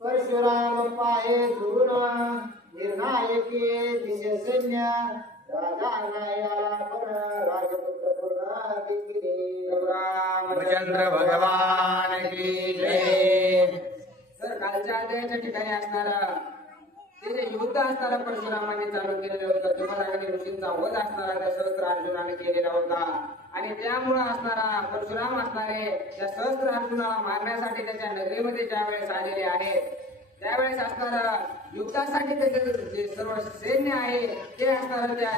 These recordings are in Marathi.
परशुराम पाहे धुरून निर्णायकी दिशे सैन्य राजा नायाला पण राजपुत्र पूर्ण दिखिले रामचंद्र भगवान की जय. तर कालच्या अध्यायाच्या ठिकाणी असणारा ते जे युद्ध असणारा परशुरामाने चालू केलेलं होतं, धर्मराजाने ऋषींचा वध असणारा त्या सहस्त्र अर्जुनाने केलेला होता. आणि त्यामुळे असणारा परशुराम असणारे त्या सहस्त्र अर्जुनाला मारण्यासाठी त्याच्या नगरीमध्ये ज्या वेळेस आलेले आहेत, त्यावेळेस असणारा युद्धासाठी त्याचे जे सर्व सैन्य आहे ते असणारं त्या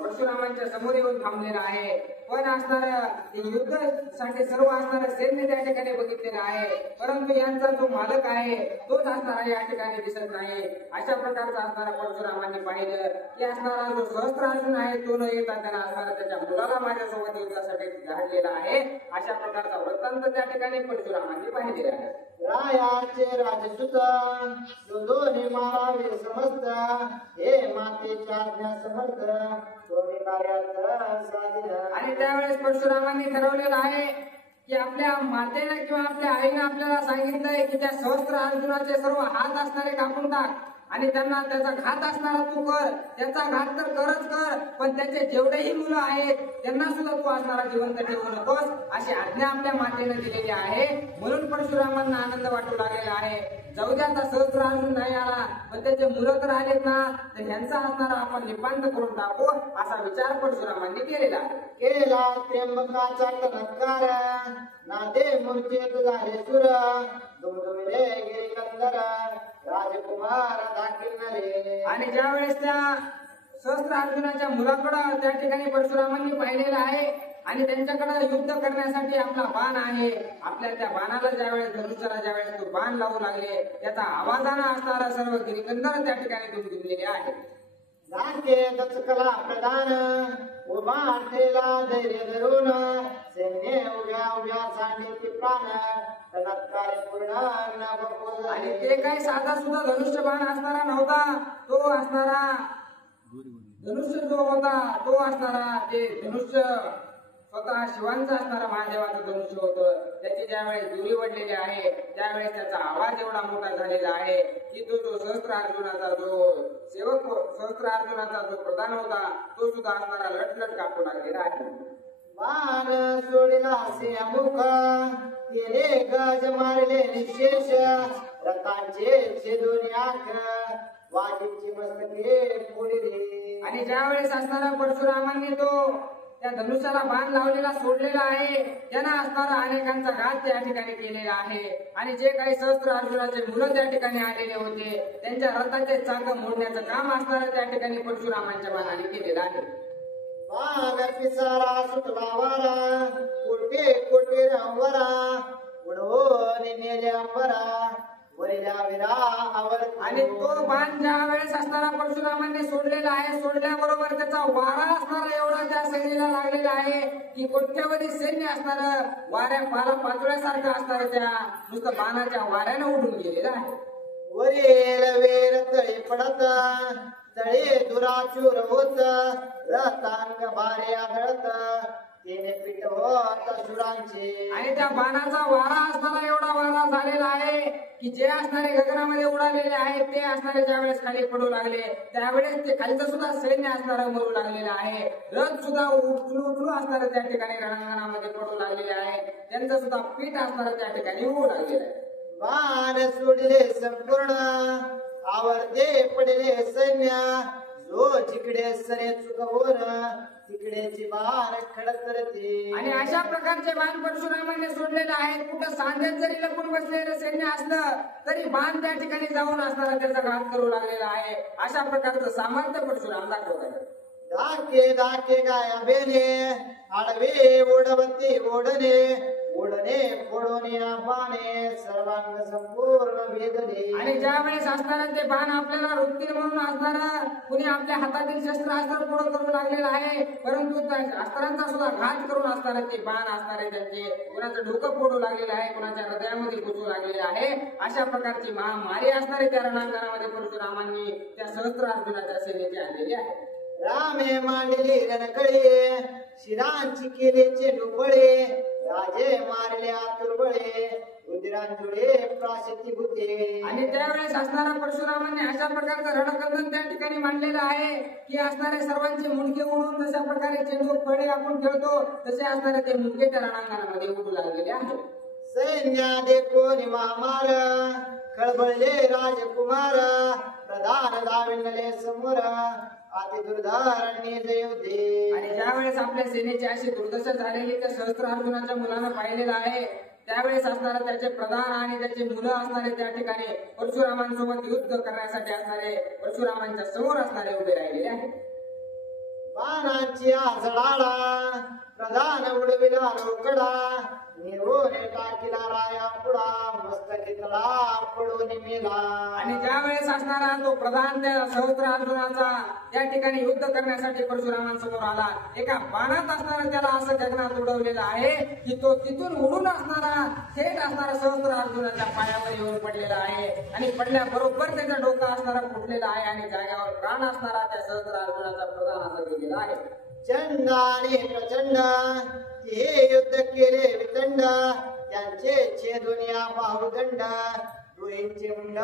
परशुरामांच्या समोर येऊन थांबलेलं आहे. पण असणार युद्धासाठी सर्व असणारं सैन्य त्या ठिकाणी बघितलेलं आहे, परंतु यांचा जो मालक आहे तोच असणारा या ठिकाणी दिसत नाही. अशा प्रकारचा असणारा परशुरामांनी पाहिलं की असणारा जो सहस्त्र अर्जुन आहे तो न येता त्यांना असणारा त्याच्या मुलाला माझ्यासोबत युद्धासाठी धाडलेला आहे. अशा प्रकारचा वृत्तांत त्या ठिकाणी परशुरामांनी पाहिलेला आहे. रायाचे राजसुत दोन्ही मारावे समस्त हे मातेच्या आज्ञा समर्थ दोन्ही कार्यात साधीन. आणि त्यावेळेस परशुरामांनी ठरवलेलं आहे की आपल्या मातेने किंवा आपल्या आईने आपल्याला सांगितलंय की त्या सहस्त्र अर्जुनाचे सर्व हात असणारे कापून टाक आणि त्यांना त्याचा घात असणारा तू कर. त्याचा घात तर करच कर, पण त्याचे जेवढेही मुलं आहेत त्यांना सुद्धा तू असणारा जिवंत ठेवू नकोस अशी आज्ञा आपल्या मातेने दिलेली आहे. म्हणून परशुरामांना आनंद वाटू लागलेला आहे. जाऊ द्या, आता सहस्त्र अर्जुन नाही आला पण त्याचे मुलं तर आलेत ना, तर ह्यांचा असणारा आपण निपांत करून टाकू असा विचार परशुरामांनी केलेला आहे. केला त्र्यंबकाचा चमत्कार नादे मूर्तीत झाले सुर दुमदुमले गेली कंदर राजकुमार दाखिलले. आणि ज्या वेळेस त्या सहस्त्र अर्जुनाच्या मुलाकडं त्या ठिकाणी परशुरामांनी पाहिलेलं आहे आणि त्यांच्याकडे युद्ध करण्यासाठी आपला बाण आहे, आपल्या त्या बाणाला ज्यावेळेस धनुष्याला ज्यावेळेस तो बाण लावू लागले त्याचा आवाजानं असणारा सर्व गिरिकंदर त्या ठिकाणी दुमदुमलेले आहे. दाखे दचकला प्रधान उभा ठेला धैर्य धरून सैन्य उभ्या उभ्या सांगितली प्राण चमत्कार पूर्ण. आणि ते काही साधा सुद्धा धनुष्य बाण असणारा नव्हता, तो असणारा धनुष्य जो होता तो असणारा ते धनुष्य स्वतः शिवांचा असणारा महादेवाचं धनुष्य होतं. त्याची ज्यावेळेस दुरी वडलेली आहे त्यावेळेस त्याचा आवाज एवढा मोठा झालेला आहे की तो जो सहस्त्र अर्जुनाचा जो सेवक सहस्त्र अर्जुनाचा जो प्रधान होता तो सुद्धा असणारा लटलट कापू लागलेला आहे. बाण सोडला से मुख केले गज मारले निशेष रथांचे छेदून आख वाजीची मस्तके फोडले. आणि ज्यावेळेस असणारा परशुरामांनी तो त्या धनुष्याला बाण लावलेला सोडलेला आहे त्यांना असणारा अनेकांचा घात त्या ठिकाणी केलेला आहे. आणि जे काही सहस्त्र अर्जुनाचे मुलं त्या ठिकाणी आलेले होते त्यांच्या रथाचे चाक मोडण्याचं काम असणारं त्या ठिकाणी परशुरामांच्या बाणाने केलेलं आहे. बाण पिसारा सुटला वारा कोटे कोटे रंवरा उडवून नेले अंबरा वरिला विरा आवर. आणि तो बाण ज्या वेळेस असणारा परशुरामांनी सोडलेला आहे सोडल्याबरोबर त्याचा वारा असणारा एवढा त्या सैन्याला लागलेला आहे की कोट्यवधी सैन्य असणार वाऱ्या पाचोळ्यासारखं असणार त्या नुसतं बाणाच्या वाऱ्यानं उडून गेलेलं आहे. वरील वेर तळी पडत तळे दुराचूर होत रतांग भारे आढळत तिने पीठ होत सुरांचे. आणि त्या बाणाचा वारा असणारा एवढा वारा झालेला आहे की जे असणारे गगनामध्ये उडालेले आहेत ते असणारे ज्या वेळेस खाली पडू लागले त्यावेळेस ते खालचं सुद्धा सैन्य असणारं मरू लागलेलं आहे. रथ सुद्धा उचलू असणारं त्या ठिकाणी रणांगणामध्ये पडू लागलेले आहे, त्यांचं सुद्धा पीठ असणारं त्या ठिकाणी होऊ लागलेलं आहे. बाण सोडले संपूर्ण आवरते पडले सैन्य जो जिकडे सरे चुकवून तिकडेची बाण खडतरते. आणि अशा प्रकारचे बाण परशुरामाने सोडलेले आहेत. कुठं सांध्यात जरी लपून बसलेलं सैन्य असलं तरी बाण त्या ठिकाणी जाऊन असणारा त्याचा घात करू लागलेला आहे. अशा प्रकारचं सामर्थ्य परशुराम दाखवत आहे. दाके दाके गाया बेने आडवे ओढवते ओढणे ओढणे फोडणे बाणे सर्वांग संपूर्ण वेदने. आणि ज्या वेळेस असणारं ते बाण आपल्याला रुकतील म्हणून असणारं कुणी आपल्या हातातील शस्त्र अस्त्र पुढं करू लागलेलं आहे, परंतु अस्त्रांचा सुद्धा घात करून असणारं ते बाण असणारे त्यांचे कुणाचं डोकं फोडू लागलेलं आहे, कुणाच्या हृदयामध्ये घुसू लागलेलं आहे. अशा प्रकारची महामारी असणारे त्या रणांगणामध्ये परशुरामांनी त्या सहस्त्र अर्जुनाच्या सेनेची आणलेली आहे. रामे मांडली रणकळे शिरांची केले चेंडूबळे राजे मारले आतुरबळे उदिरांजुळे प्राशती भूते. आणि त्यावेळेस असणारा परशुरामांनी अशा प्रकारचं रणकंदन त्या ठिकाणी मांडलेलं आहे की असणारे सर्वांचे मुंडके उडून जशा प्रकारे चेंडू फळे आपण खेळतो तसे असणारे ते मुंडके त्या रणांगणामध्ये उडू लागलेले आहेत. सैन्या देखोनी महामार खळबळले राजकुमार प्रधान दाविणले समोर अति दुर्धारण्य जयोधे. आणि ज्यावेळेस आपल्या सेनेची अशी दुर्दशा झालेली त्या सहस्त्र अर्जुनाच्या मुलानं पाहिलेलं आहे त्यावेळेस असणारे त्याचे प्रधान आणि त्याचे मुलं असणारे त्या ठिकाणी परशुरामांसोबत युद्ध करण्यासाठी असणारे परशुरामांच्या समोर असणारे उभे राहिलेले आहेत. बाणांची आजडाळा प्रधान उडविला रोकडा निर्वोने टाकीला राया पुढा मस्तकीतला पडून मेला. आणि ज्यावेळेस असणारा तो प्रधान त्या सहस्त्र अर्जुनाचा त्या ठिकाणी युद्ध करण्यासाठी परशुरामांसमोर आला एका बाणात असणारा त्याला असं गगनात उडवलेलं आहे की तो तिथून उडून असणारा थेट असणारा सहस्त्र अर्जुनाच्या पायावर येऊन पडलेला आहे आणि पडल्याबरोबर त्याचा डोका असणारा फुटलेला आहे आणि जाग्यावर प्राण असणारा त्या सहस्त्र अर्जुनाचा प्रधान असा गेलेला आहे. चंड आणि प्रचंड हे युद्ध केले वितंड त्यांचे छेदुनिया बाहुदंड डोळींचे मुंड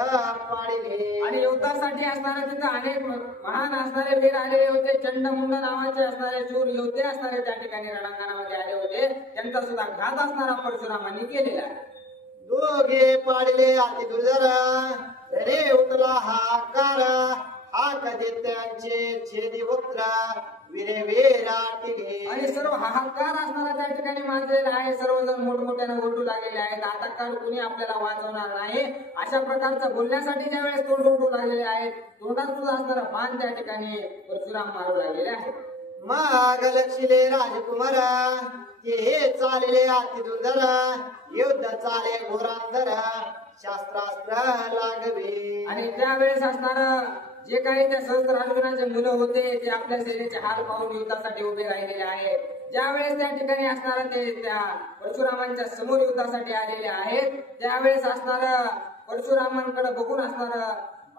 पाडिले. आणि युद्धासाठी असणारे तिथं अनेक महान असणारे वीर आलेले होते. चंडमुंड नावाचे असणारे शूर योद्धे असणारे त्या ठिकाणी रणांगणामध्ये आले होते. त्यांचा सुद्धा घात असणारा परशुरामांनी केलेला आहे. दोघे पाडिले अति दुर्धर रे उठला हाकार हाक देत्यांचे छेदी वक्र विरे वेराटिले. आणि सर्व हाहाकार असणारा त्या ठिकाणी माजलेला आहे. सर्वजण मोठमोठ्याने ओरडू लागलेले आहेत. आता काळ कुणी आपल्याला वाचवणार नाही अशा प्रकारचं बोलण्यासाठी ज्या वेळेस तोंड ओरडू लागलेले आहेत तोंडात सुद्धा असणारा बाण त्या ठिकाणी परशुराम मारू लागलेले आहेत. माग लक्षिले राजकुमार हे चालले अति दुर्धर युद्ध चाले घोरांधर शास्त्रास्त्र लागवे. आणि त्यावेळेस असणार जे काही त्या सहस्त्र अर्जुनाचे मुलं होते ते आपल्या सेनेचे हाल पाहून युद्धासाठी उभे राहिलेले आहेत. ज्यावेळेस त्या ठिकाणी असणारा ते त्या परशुरामांच्या समोर युद्धासाठी आलेले आहेत त्यावेळेस असणार परशुरामांकडे बघून असणार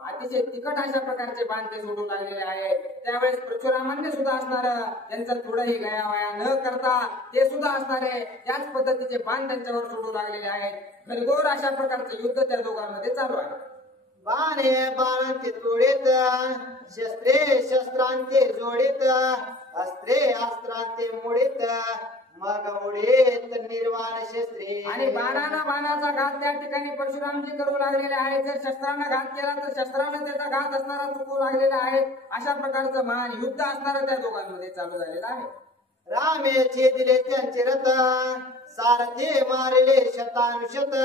अतिशय तिखट अशा प्रकारचे बाण ते सोडू लागलेले आहेत. त्यावेळेस परशुरामांनी सुद्धा असणार त्यांचं थोडंही गयावया न करता ते सुद्धा असणारे त्याच पद्धतीचे बाण त्यांच्यावर सोडू लागलेले आहेत. घनघोर अशा प्रकारचं युद्ध त्या दोघांमध्ये चालू आहे. बाणे बाणांचे तोडीत शस्त्रे शस्त्रांचे जोडीत अस्त्रे अस्त्रांचे मोडीत मग उडीत निर्वाण शस्त्रे. आणि बाणानं बाणाचा घात त्या ठिकाणी परशुरामजी करू लागलेले आहेत. जर शस्त्रानं घात केला तर शस्त्रानं त्याचा घात असणारा चुकू लागलेला आहे. अशा प्रकारचं महान युद्ध असणारं त्या दोघांमध्ये चालू झालेलं आहे. रामेचे दिले त्यांचे रथ सारथे मारले शतानुशत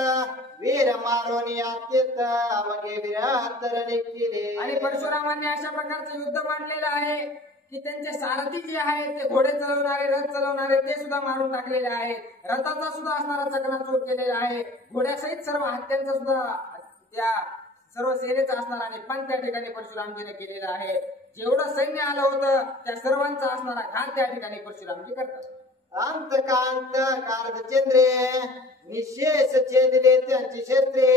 वीर मारोनी अत्यंत अवघे विरातरणे केले. आणि परशुरामांनी अशा प्रकारचं युद्ध मांडलेलं आहे की त्यांचे सारथी जे आहेत ते घोडे चालवणारे रथ चालवणारे ते सुद्धा मारून टाकलेले आहेत. रथाचा सुद्धा असणारा चकनाचूर केलेला आहे. घोड्यासहित सर्व हत्यांचा सुद्धा त्या सर्व सेनेचा असणारा निपान त्या ठिकाणी परशुरामजीने केलेला आहे. जेवढं सैन्य आलं होतं त्या सर्वांचा असणारा घात त्या ठिकाणी परशुरामजी करतात. अंतकांत कारदचंद्रे निशेष छेदले त्यांची शस्त्रे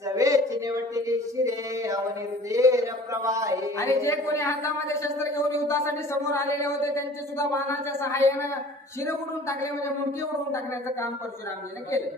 सवेची निवटलेली शिरे अवनिर्देर प्रवाहे. आणि जे कोणी हातामध्ये शस्त्र घेऊन युद्धासाठी समोर आलेले होते त्यांचे सुद्धा बाणाच्या सहाय्याने शिर उडवून टाकले म्हणजे मुंडके उडवून टाकण्याचं काम परशुरामजीने केले.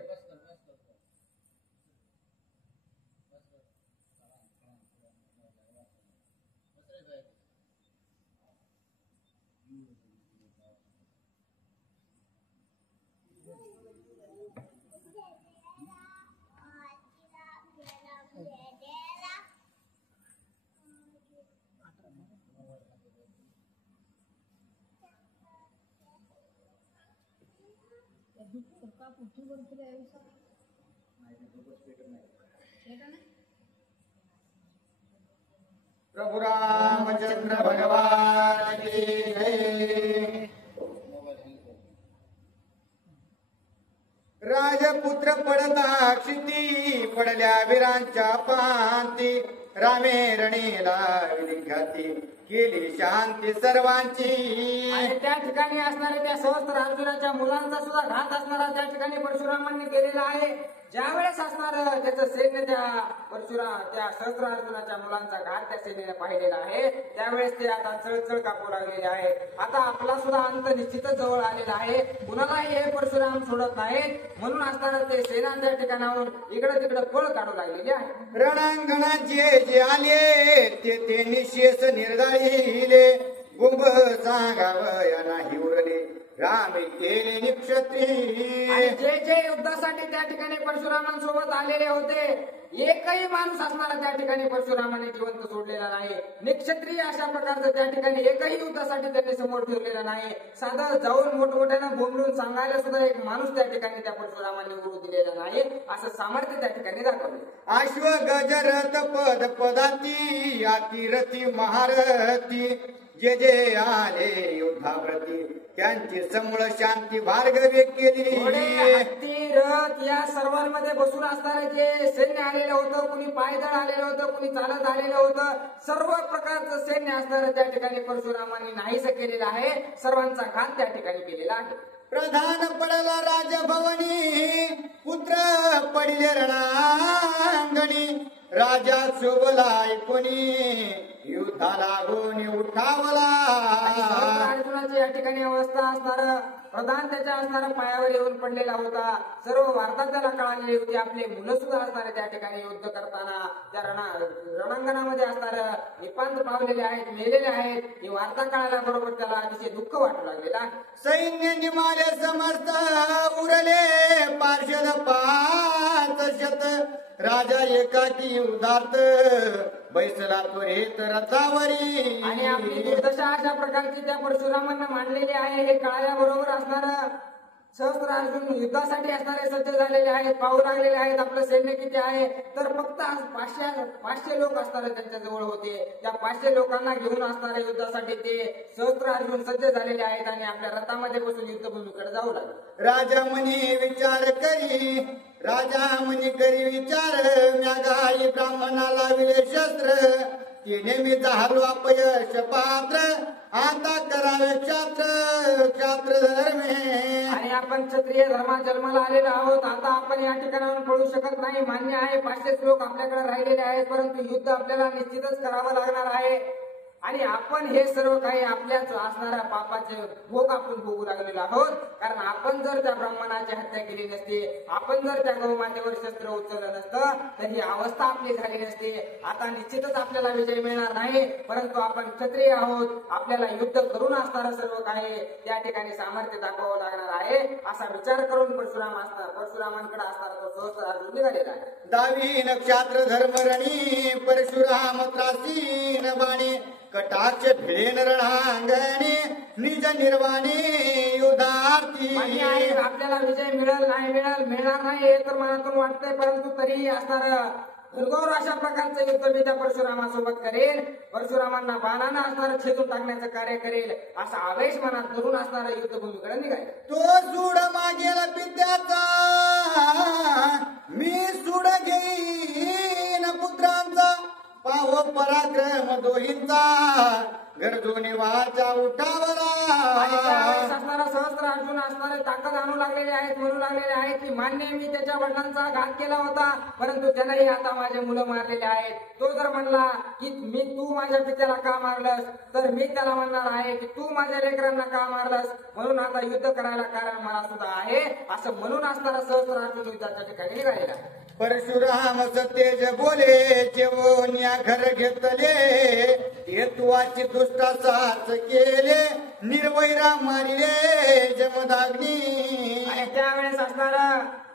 प्रभु रामचंद्र भगवान की जय. राजपुत्र पडता क्षिती पडल्या वीरांच्या पांती रामे रणीला विघाती केली शांती सर्वांची. आणि त्या ठिकाणी असणाऱ्या त्या सहस्त्र अर्जुनाच्या मुलांचा सुद्धा घात असणारा त्या ठिकाणी परशुरामांनी केलेला आहे. ज्यावेळेस असणार त्याचं सैन्य त्या त्या सहस्रार्जुनाच्या मुलांचा घात त्या सैन्याने पाहिलेला आहे, त्यावेळेस ते आता चळचळ कापू लागलेले आहेत. आता आपला सुद्धा अंत निश्चितच जवळ आलेला आहे. कुणालाही हे परशुराम सोडत नाहीत, म्हणून असताना ते सेना त्या ठिकाणाहून इकडे तिकडे पळ काढू लागलेली आहे. रणांगणात जे आले ते निशेष निर्धारिले, गुंब सांगावया नाही उरले राम केले निक्षत्री. आणि जे युद्धासाठी त्या ठिकाणी परशुरामांसोबत आलेले होते, एकही माणूस असणारा त्या ठिकाणी परशुरामाने जिवंत सोडलेला नाही. निक्षत्रिय अशा प्रकारचं त्या ठिकाणी एकही युद्धासाठी त्यांनी समोर ठेवलेला नाही. साधं जाऊन मोठमोठ्यानं बोंबलून सांगायला सुद्धा एक माणूस त्या ठिकाणी त्या परशुरामांनी उरू दिलेला नाही, असं सामर्थ्य त्या ठिकाणी दाखवलं. अश्व गजरथ पद पदाती अतिरथी महारथी जे आले युद्धाप्रती त्यांची समूळ शांती भार्गवे केली. हत्ती रथ या सर्वांमध्ये बसून असणारे जे सैन्य आलेलं होतं, कुणी पायदळ आलेलं होतं, कुणी चालत आलेलं होतं, सर्व प्रकारचं सैन्य असणारं त्या ठिकाणी परशुरामांनी नाहीसं केलेलं आहे. सर्वांचा घात त्या ठिकाणी केलेला आहे. प्रधान पडला राजभवनी पुत्र पडिले रणांगणी, राजा शोभला ऐकोनी युद्धाला गोनी उठावला. अर्जुनाची या ठिकाणी अवस्था असणार, प्रधान त्याच्या असणारा पायावर येऊन पडलेला होता. सर्व वार्ता त्याला कळालेली होती. आपले मुलं सुद्धा असणारे त्या ठिकाणी युद्ध करताना त्या रणांगणामध्ये असणार निपांत पावलेले आहेत, मेलेले आहेत. ही वार्ता कळाल्या बरोबर त्याला अतिशय दुःख वाटू लागलेलं आहे. सैन्य निमाले समर्थ उरले पार्षद 500, राजा एकाकी उदात बैसला त्वरित रथावरी. आणि आपली दुर्दशा अशा प्रकारची त्या परशुरामांना मांडलेली आहे हे कळाल्या बरोबर असणार सहस्रार्जुन युद्धासाठी असणारे सज्ज झालेले आहेत, पाहू लागलेले आहेत. आपलं सैन्य किती आहे तर फक्त 500 लोक असणारे त्यांच्या जवळ होते. त्या 500 लोकांना घेऊन असणाऱ्या युद्धासाठी ते सहस्रार्जुन सज्ज झालेले आहेत आणि आपल्या रथामध्ये बसून युद्धभूमीकडे जाऊ लागले. राजा म्हणे विचार करी, राजा म्हणे करी विचार, म्या गाई ब्राह्मणाला विले शस्त्र, तिने मी झालो अपयश पात्र, आता करावे क्षात्र धर्मे. आणि आपण क्षत्रिय धर्मात जन्माला आलेलो आहोत. आता आपण या ठिकाणाहून पळू शकत नाही. मान्य आहे 500 लोक आपल्याकडे राहिलेले आहेत, परंतु युद्ध आपल्याला निश्चितच करावं लागणार आहे. आणि आपण हे सर्व काही आपल्याच असणाऱ्या पापाचे भोग आपण भोगू लागलेलो आहोत. कारण आपण जर त्या ब्राह्मणाची हत्या केली नसती, आपण जर त्या गौमातेवर शस्त्र उचललं नसतं तर ही अवस्था आपली झाली नसती. आता निश्चितच आपल्याला विजय मिळणार नाही, परंतु आपण क्षत्रिय आहोत. आपल्याला युद्ध करून असणारं सर्व काही त्या ठिकाणी सामर्थ्य दाखवावं लागणार आहे. असा विचार करून परशुरामांकडे असणारा तो सहस्रार्जुन निघालेला आहे. दावी नक्षात्र धर्मरणी परशुराम त्रासीन बाणी, कटाक्ष भिडेन रणांगणी निज निर्वाणी युधार्थी. आपल्याला विजय मिळणार नाही हे तर मनातून वाटतंय, परंतु तरीही असणार दुर्गौर अशा प्रकारचं युद्ध मी त्या परशुरामासोबत करेल. परशुरामांना बाणानं असणारं छेदून टाकण्याचं कार्य करेल असा आवेश मनात धरून असणारा युद्धभूमीकडे निघाल. तो सूड मागेल पित्याचा, मी सूड घेईन पुत्रांचा, पाव पराक्रम दोहींचा, गरजोनी वाचा उठावला. असणारा सहस्रार्जुन असणारे ताकद आणू लागलेले आहेत, म्हणू लागलेले आहेत की मान्य मी त्याच्या वडिलांचा घात केला होता, परंतु त्यालाही आता माझे मुलं मारलेले आहेत. तो जर म्हणला की तू माझ्या पित्याला का मारलंस, तर मी त्याला म्हणणार आहे की तू माझ्या लेकरांना का मारलंस, म्हणून आता युद्ध करायला कारण मला सुद्धा आहे, असं म्हणून असणारा सहस्रार्जुन युद्धाच्या ठिकाणी निघालेला आहे. परशुराम सतेज बोले, जेवोन्या घर घेतले, हेतुवाची दुष्टाचाच केले, निर्वैरा मारिले जमदाग्नी. आणि त्यावेळेस असणारा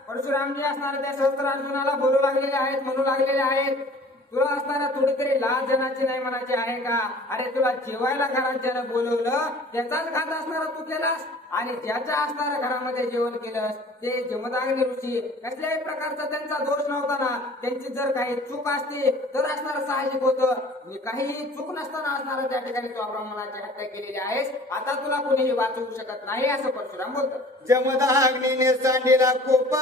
परशुरामजी असणारा त्या सहस्रार्जुनाला बोलू लागलेले आहेत, म्हणू लागलेले आहेत, तुला असणारा थोडी तरी लाज जनाची नाही म्हणायची आहे का? अरे तुला जेवायला घरात ज्यानं बोलवलं त्याचाच घात असणारा तू केलास, आणि ज्याच्या असणाऱ्या घरामध्ये जेवण केलंस ते जमदाग्नी ऋषी. कसल्याही प्रकारचा त्यांचा दोष नव्हता ना. त्यांची जर काही चूक असती तर असणारं साहजिक होतं. काहीही चूक नसताना असणारा त्या ठिकाणी तू ब्राह्मणाची हत्या केलेली आहेस, आता तुला कोणीही वाचवू शकत नाही असं परशुराम बोलतात. जमदाग्नीने सांडीला कोप,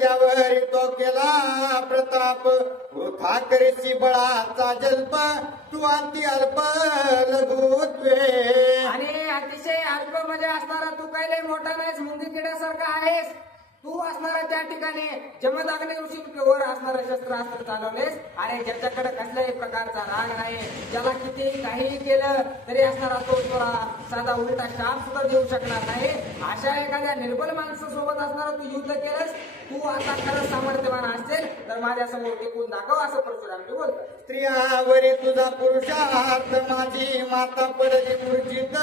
त्यावर तो केला प्रताप, वृथा करीसी बळाचा जल्प, तू अति अल्प लघुत्वे. आणि अतिशय अल्प म्हणजे असणारा तू काही लय मोठा नाहीस, मुंगी किड्यासारखा आहेस. तू असणारा त्या ठिकाणी जमदाग्नी ऋषीवर असणारा शस्त्रास्त्र चालवलेस. अरे ज्याच्याकडे कसल्याही प्रकारचा राग नाही, ज्याला किती काहीही केलं तरी असणारा तो तुला साधा उलटा शाप सुद्धा देऊ शकणार नाही, अशा एखाद्या निर्बल माणसासोबत असणारा तू युद्ध केलंस. तू आता खरंच सामर्थ्यवान असेल तर माझ्यासमोर टिकून दाखव, असं परशुरामजी बोलतात. स्त्रियावरी तुझा पुरुषार्थ, माझी माता पडली मूर्छित,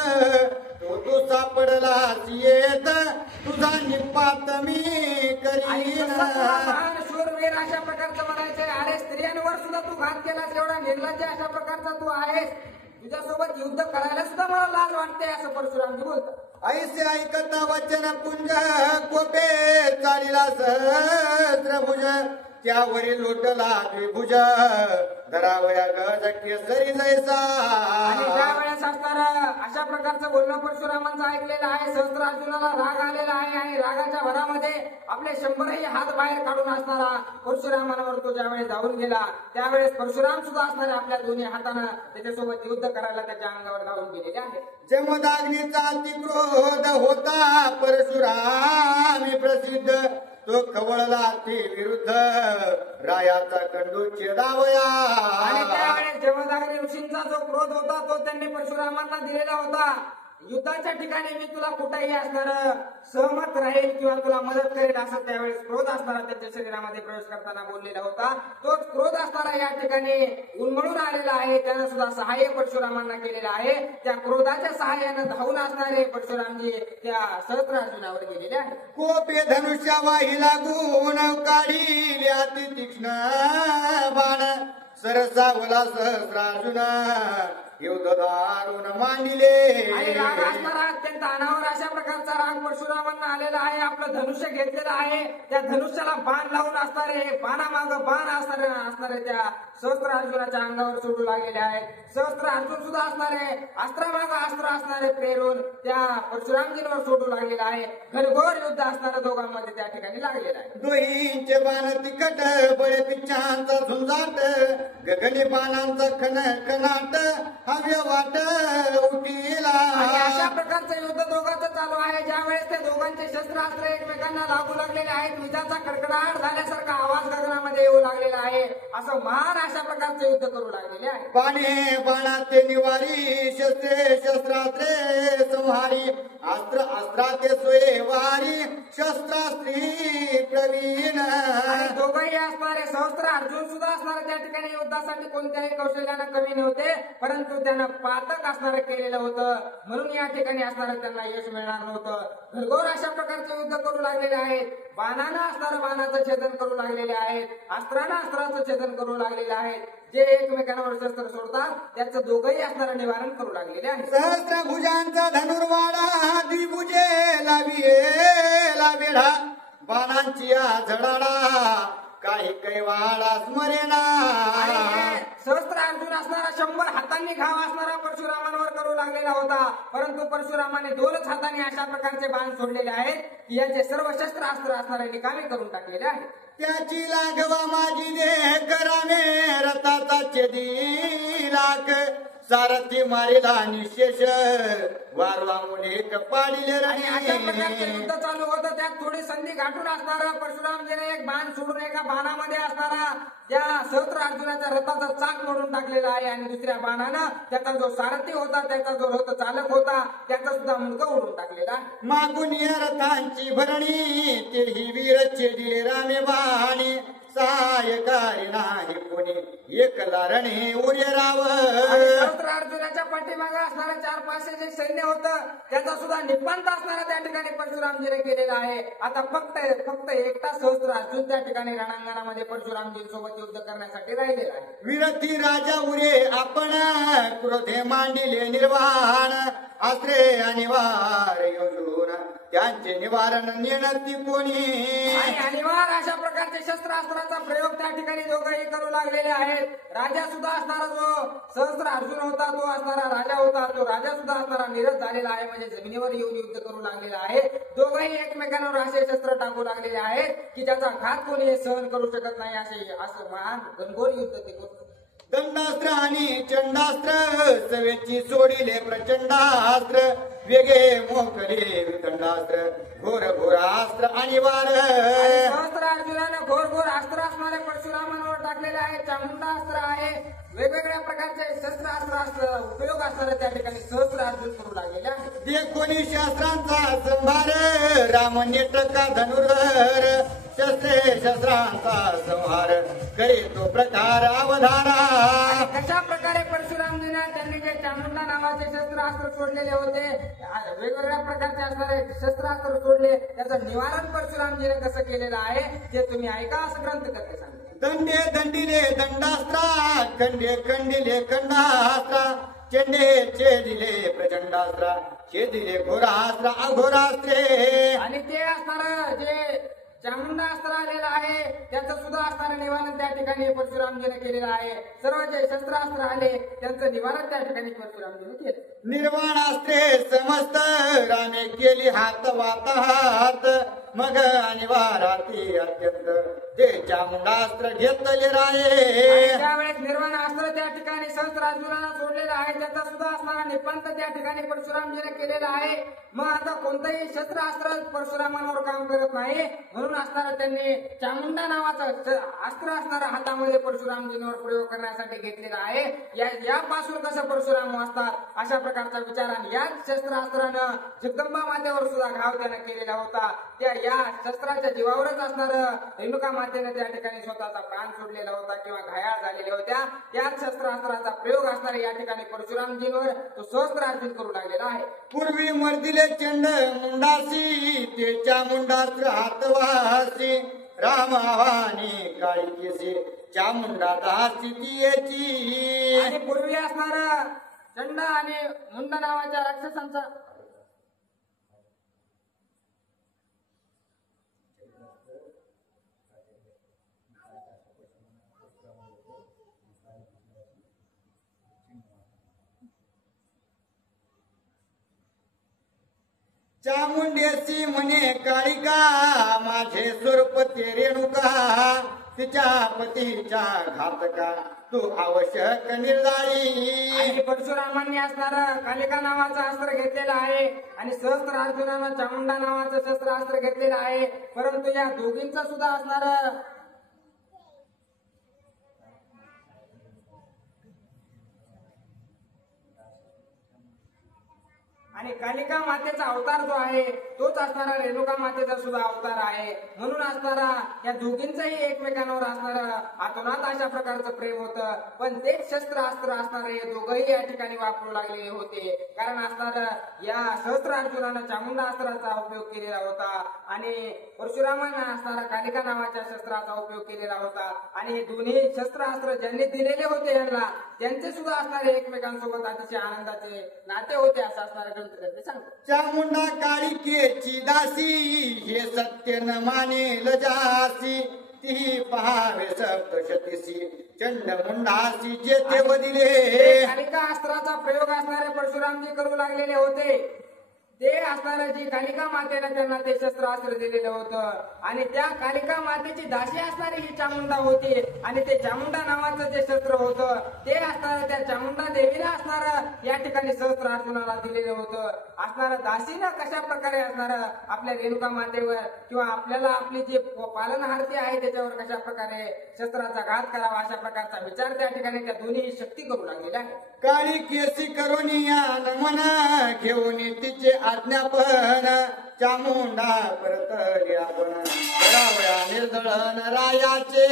तू सापडला येत, तुझा निपात मी आणि करीन. तसं तुला महान शूरवीर अशा प्रकारचं म्हणायचंय. अरे स्त्रियांवर सुद्धा तू घात केलास, एवढा निर्लज्ज अशा प्रकारचा तू आहेस, तुझ्यासोबत युद्ध करायला सुद्धा मला लाज वाटते, असं परशुरामजी बोलतात. ऐसे ऐकता वचन पुंज, कोपे चालिला सहस्रभुज, त्यावरील लोटला द्विभुज, धरावया गज केसरी जैसा. आणि ज्या वेळेस असणारा अशा प्रकारचं बोलणं परशुरामांचं ऐकलेलं आहे, सहस्त्र अर्जुनाला राग आलेला आहे आणि रागाच्या भरामध्ये आपले 100ही हात बाहेर काढून असणारा परशुरामांवर तो ज्यावेळेस धावून गेला, त्यावेळेस परशुराम सुद्धा असणारे आपल्या दोन्ही हातानं त्याच्यासोबत युद्ध करायला त्याच्या अंगावर धावून गेलेले आहे. जमदाग्नीचा अतिक्रोध होता परशुरामी प्रसिद्ध, तो खवळला ते विरुद्ध, रायाचा कंडू छेदावया. आणि त्यावेळेस जमदाग्नी ऋषींचा जो क्रोध होता तो त्यांनी परशुरामांना दिलेला होता. युद्धाच्या ठिकाणी मी तुला कुठेही असणार सहमत राहील किंवा तुला मदत करेल, असं त्यावेळेस क्रोध असणारा त्यांच्या शरीरामध्ये प्रवेश करताना बोललेला होता. तोच क्रोध असणारा या ठिकाणी उन्मळून आलेला आहे, त्यानं सुद्धा सहाय्य परशुरामांना केलेलं आहे. त्या क्रोधाच्या सहाय्यानं धावून असणारे परशुरामजी त्या सहस्त्र अर्जुनावर गेलेले आहेत. कोपे धनुष्या वाही लागून काढिले अति तीक्ष्ण बाण, सरसावला सहस्रार्जुन युद्ध दारुण मांडिले. आणि राग असणारा अत्यंत अनावर अशा प्रकारचा राग परशुरामांना आलेला आहे. आपलं धनुष्य घेतलेलं आहे, त्या धनुष्याला बाण लावून असणारे, बाणामाग बाण असणारे त्या सहस्त्र अर्जुनाच्या अंगावर सोडू लागलेले आहेत. सहस्त्र अर्जुन सुद्धा असणारे अस्त्रामाग अस्त्र असणारे प्रेरून त्या परशुरामजींवर सोडू लागलेला आहे. घनघोर युद्ध असणाऱ्या दोघांमध्ये त्या ठिकाणी लागलेलं आहे. दोहींचे बाण तिखट, बळे पिच्छांचा झुंजाट, गगनी बाणांचा कनाट, हव्य वाट उठीला. आणि अशा प्रकारचं युद्ध दोघांचं चालू आहे. ज्या वेळेस ते दोघांचे शस्त्रास्त्र एकमेकांना लागू लागलेले आहेत, विजाचा कडकडाट झाल्यासारखा आवाज गगनामध्ये येऊ लागलेला आहे, असं महान अशा प्रकारचे युद्ध करू लागलेले आहे. बाणे बाणाचे निवारी, शस्त्रे शस्त्रास्त्रे संहारी, अस्त्र अस्त्राचे सोये वारी, शस्त्रास्त्री प्रवीण. आणि दोघंही असणारे सहस्त्र अर्जुन सुद्धा असणारे त्या ठिकाणी युद्धासाठी कोणत्याही कौशल्यानं कमी नव्हते, परंतु त्यांना पातक असणारं केलेलं होतं, म्हणून या ठिकाणी असणारं त्यांना यश मिळणार नव्हतं. घनघोर अशा प्रकारचे युद्ध करू लागलेले आहेत. बाणानं असणारं बाणाचं छेदन करू लागलेले आहेत, अस्त्रानं अस्त्राचं छेदन करू लागलेले आहेत. जे एकमेकांवर शस्त्र सोडतात त्याचं दोघंही असणारं निवारण करू लागलेले आहे. सहस्त्र भुजांचा धनुर्वाडा, द्विभुजे लावियेला वेढा, बाणांची झडाडा, काही कैवाळा स्मरेना. सहस्त्र अर्जुन असणारा 100 हातांनी घाव असणारा परशुरामांवर करू लागलेला होता, परंतु परशुरामाने 2च हातांनी अशा प्रकारचे बाण सोडलेले आहेत की याचे सर्व शस्त्र अस्त्र असणारे निकामी करून टाकलेले आहेत. त्याची लागवा माझी देह करामे, रथाचा छेदी लाख, सारथी मारिला निशेष, वारवा मुले कपाडिले. आणि अशा प्रकारचे युद्ध चालू होतं, त्यात थोडी संधी गाठून असणारा परशुरामजीने एक बाण सोडून एका बाणामध्ये असणारा त्या सहस्त्र अर्जुनाच्या रथाचा चाक मोडून टाकलेला आहे आणि दुसऱ्या बाणानं त्याचा जो सारथी होता, त्याचा जो रथ चालक होता, त्याचा सुद्धा मुंडकं उडून टाकलेला आहे. मागून या रथांची भरणी, तेही वीर छेदिले रामे बाणी, सहायकारी नाही कोणी, एक लारणे उरे राव. सहस्त्र अर्जुनाच्या पाठीमागे असणाऱ्या 400-500 जे सैन्य होतं त्याचा सुद्धा निपांत असणारा त्या ठिकाणी परशुरामजीने केलेला आहे. आता फक्त एकटा सहस्त्र अर्जुन त्या ठिकाणी रणांगणामध्ये परशुरामजींसोबत युद्ध करण्यासाठी राहिलेला आहे. विरथी राजा उरे आपण, क्रोधे मांडिले निर्वाण, आश्रे अनिवार योजून, त्यांचे निवारण नेणती कोणी. आणि अनिवार्य अशा प्रकारचे शस्त्रास्त्राचा प्रयोग त्या ठिकाणी दोघंही करू लागलेले आहेत. राजा सुद्धा असणारा जो सहस्त्र अर्जुन होता तो असणारा राजा होता, तो राजा सुद्धा असणारा निरस झालेला आहे, म्हणजे जमिनीवर येऊन युद्ध करू लागलेला आहे. दोघंही एकमेकांवर असे शस्त्र टाकू लागलेले आहेत की ज्याचा घात कोणी सहन करू शकत नाही, असं महान घनघोर युद्ध ते करू. दंडास्त्र आणि चंडास्त्र सवेची सोडिले प्रचंडास्त्र वेगे मोकले दंडास्त्र घोर घोरास्त्र आणि वार सहस्त्र अर्जुनानं घोर घोर अस्त्र असणारे परशुरामांवर टाकलेले आहे. चामुंडा अस्त्र आहे. वेगवेगळ्या प्रकारचे शस्त्रास्त्र उपयोग असणारे त्या ठिकाणी सहस्त्र अर्जुन करू लागलेले आहे. ते कोणी शास्त्रांचा संभार राम नेटका धनुर्धर शस्त्रे शस्त्रांचा संहार करे तो प्रकार अवधारा. आणि कशा प्रकारे परशुरामजीनं त्यांनी जे चामुंडा नावाचे शस्त्रास्त्र सोडलेले होते, वेगवेगळ्या प्रकारचे असणारे शस्त्रास्त्र सोडले, त्याचं निवारण परशुरामजीने कसं केलेलं आहे ते तुम्ही ऐका, असं ग्रंथकर्ते सांगतात. दंडे दंडिले दंडास्त्रा खंडे खंडिले खंडास्त्रा चेंडे छेदिले प्रचंडास्त्रा छेदिले घोरास्त्र अघोरास्त्रे. आणि ते असणारं जे चामुंडा अस्त्र आलेलं आहे त्याचं सुद्धा असणारं निवारण त्या ठिकाणी परशुरामजीने केलेलं आहे. सर्व जे शस्त्रास्त्र आले त्यांचं निवारण त्या ठिकाणी परशुरामजीने केलं. निर्वाणास्त्रे समस्त रामे केली हात वाताहात मग आणि वाराती अत्यंत ते चामुंडास्त्र घेतले राये. त्यावेळेस निर्वाण अस्त्र त्या ठिकाणी सहस्त्र अर्जुनानं सोडलेलं आहे, त्याचा सुद्धा असणारा निपांत त्या ठिकाणी परशुरामजीने केलेला आहे. मग आता कोणतंही शस्त्रास्त्र परशुरामांवर काम करत नाही, म्हणून असणारा त्यांनी चामुंडा नावाचं अस्त्र असणारा हातामध्ये परशुरामजींवर प्रयोग करण्यासाठी घेतलेला आहे. यापासून कसं परशुराम वाचतात अशा प्रकारचा विचार, आणि याच शस्त्रास्त्रानं जगदंबा मातेवर सुद्धा घाव त्यानं केलेला होता. त्या या शस्त्राच्या जीवावरच असणारं रेणुका मातेने त्या ठिकाणी स्वतःचा प्राण सोडलेला होता किंवा घायाळ झालेल्या होत्या. याच शस्त्रास्त्राचा प्रयोग असणारा या ठिकाणी परशुरामजींवर तो सहस्त्र अर्जुन करू लागलेला आहे. पूर्वी मर्दिले चंड मुंडासी ते चामुंडास्त्र हातवासी राम आव्हानी काळी केसी चामुंडा दासी तियेची. आणि पूर्वी असणारा चंड आणि मुंड नावाच्या राक्षसांचा चामुंडेसी म्हणे काळिका माझे स्वरूप ते रेणुका तिच्या पतीच्या घातका तू आवश्यक निर्धारी. आणि परशुरामांनी असणारं कालिका नावाचं अस्त्र घेतलेलं आहे आणि सहस्त्र अर्जुनानं चामुंडा नावाचं शस्त्रास्त्र घेतलेलं आहे. परंतु या दोघींचं सुद्धा असणारं आणि कालिका मातेचा अवतार जो आहे तोच असणारा रेणुका मातेचा सुद्धा अवतार आहे. म्हणून असणारा या दोघींचंही एकमेकांवर असणारं आतोनात अशा प्रकारचं प्रेम होतं. पण तेच शस्त्र अस्त्र असणारे हे दोघंही या ठिकाणी वापरू लागलेले होते. कारण असणारं या सहस्त्र अर्जुनानं चामुंडा अस्त्राचा उपयोग केलेला होता आणि परशुरामांना असणारा कालिका नावाच्या शस्त्राचा उपयोग केलेला होता. आणि हे दोन्ही शस्त्र अस्त्र ज्यांनी दिलेले होते यांना त्यांचे सुद्धा असणारे एकमेकांसोबत अतिशय आनंदाचे नाते होते असं असणारं ग्रंथकर्ते सांगतात. चामुंडा काळिकेची दासी हे सत्य न मानेल जासी ती पहावे सप्तशतीसी चंड मुंडासी जेथे वदिले. कालिका अस्त्राचा प्रयोग असणारे परशुरामजी करू लागलेले होते. ते असणारं जी कालिका मातेनं त्यांना ते शस्त्रास्त्र दिलेलं होतं आणि त्या कालिका मातेची दासी असणारी ही चामुंडा होती. आणि ते चामुंडा नावाचं जे शस्त्र होतं ते असणारं त्या चामुंडा देवीला असणारं या ठिकाणी सहस्त्र अर्जुनाला दिलेलं होतं. असणारं दासीनं कशा प्रकारे असणारं आपल्या रेणुका मातेवर किंवा आपल्याला आपली जी पालनहारती आहे त्याच्यावर कशा प्रकारे शस्त्राचा घात करावा अशा प्रकारचा विचार त्या ठिकाणी त्या दोन्ही शक्ती करू लागलेल्या आहेत. काळी केसी करोनिया नमन घेऊन तिचे आज्ञापन चामुंडा परतले आपण करावया निर्दळन रायाचे.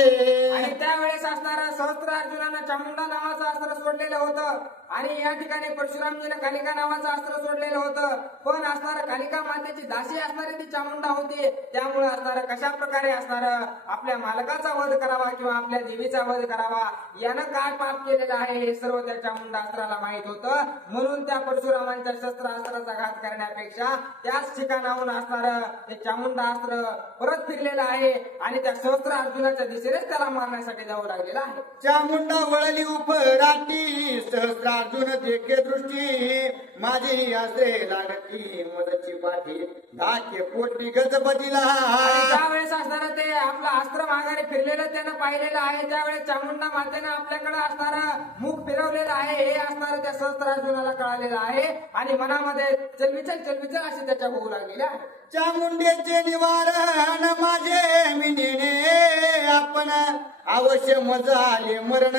आणि त्यावेळेस असणारा सहस्त्र अर्जुनानं चामुंडा नावाचं अस्त्र सोडलेलं होतं आणि या ठिकाणी परशुरामजीनं कालिका नावाचं अस्त्र सोडलेलं होतं. पण असणारं कालिका मातेची दासी असणारी ती चामुंडा होती. त्यामुळे असणारं कशा प्रकारे असणारं आपल्या मालकाचा वध करावा किंवा आपल्या देवीचा वध करावा यानं काय पाप केलेलं आहे हे सर्व त्या चामुंडा अस्त्राला माहित होतं. म्हणून त्या परशुरामांच्या शस्त्रास्त्राचा घात करण्यापेक्षा त्याच ठिकाणाहून असणारं ते चामुंडा अस्त्र परत फिरलेलं आहे आणि त्या सहस्त्र अर्जुनाच्या दिशेनेच त्याला मारण्यासाठी जाऊ लागले. लागलेला आहे. चामुंडा वळली उपराटी सहस्रार्जुन देखे दृष्टी माझी आश्रे लाडकी मदची पाठी धाके पोटी गजबजीला. आणि त्यावेळेस असताना ते आपलं अस्त्र माघारी फिरलेलं त्यानं पाहिलेलं आहे. त्यावेळेस चामुंडा मातेनं आपल्याकडे असणारं मुख फिरवलेलं आहे हे असणारं त्या सहस्रार्जुनाला कळालेलं आहे आणि मनामध्ये चलबिचल चलबिचल असे त्याच्या होऊ लागलेले आहे. चामुंडेचे निवारण माझे मी नेणे आपण अवश्य मजा आले मरण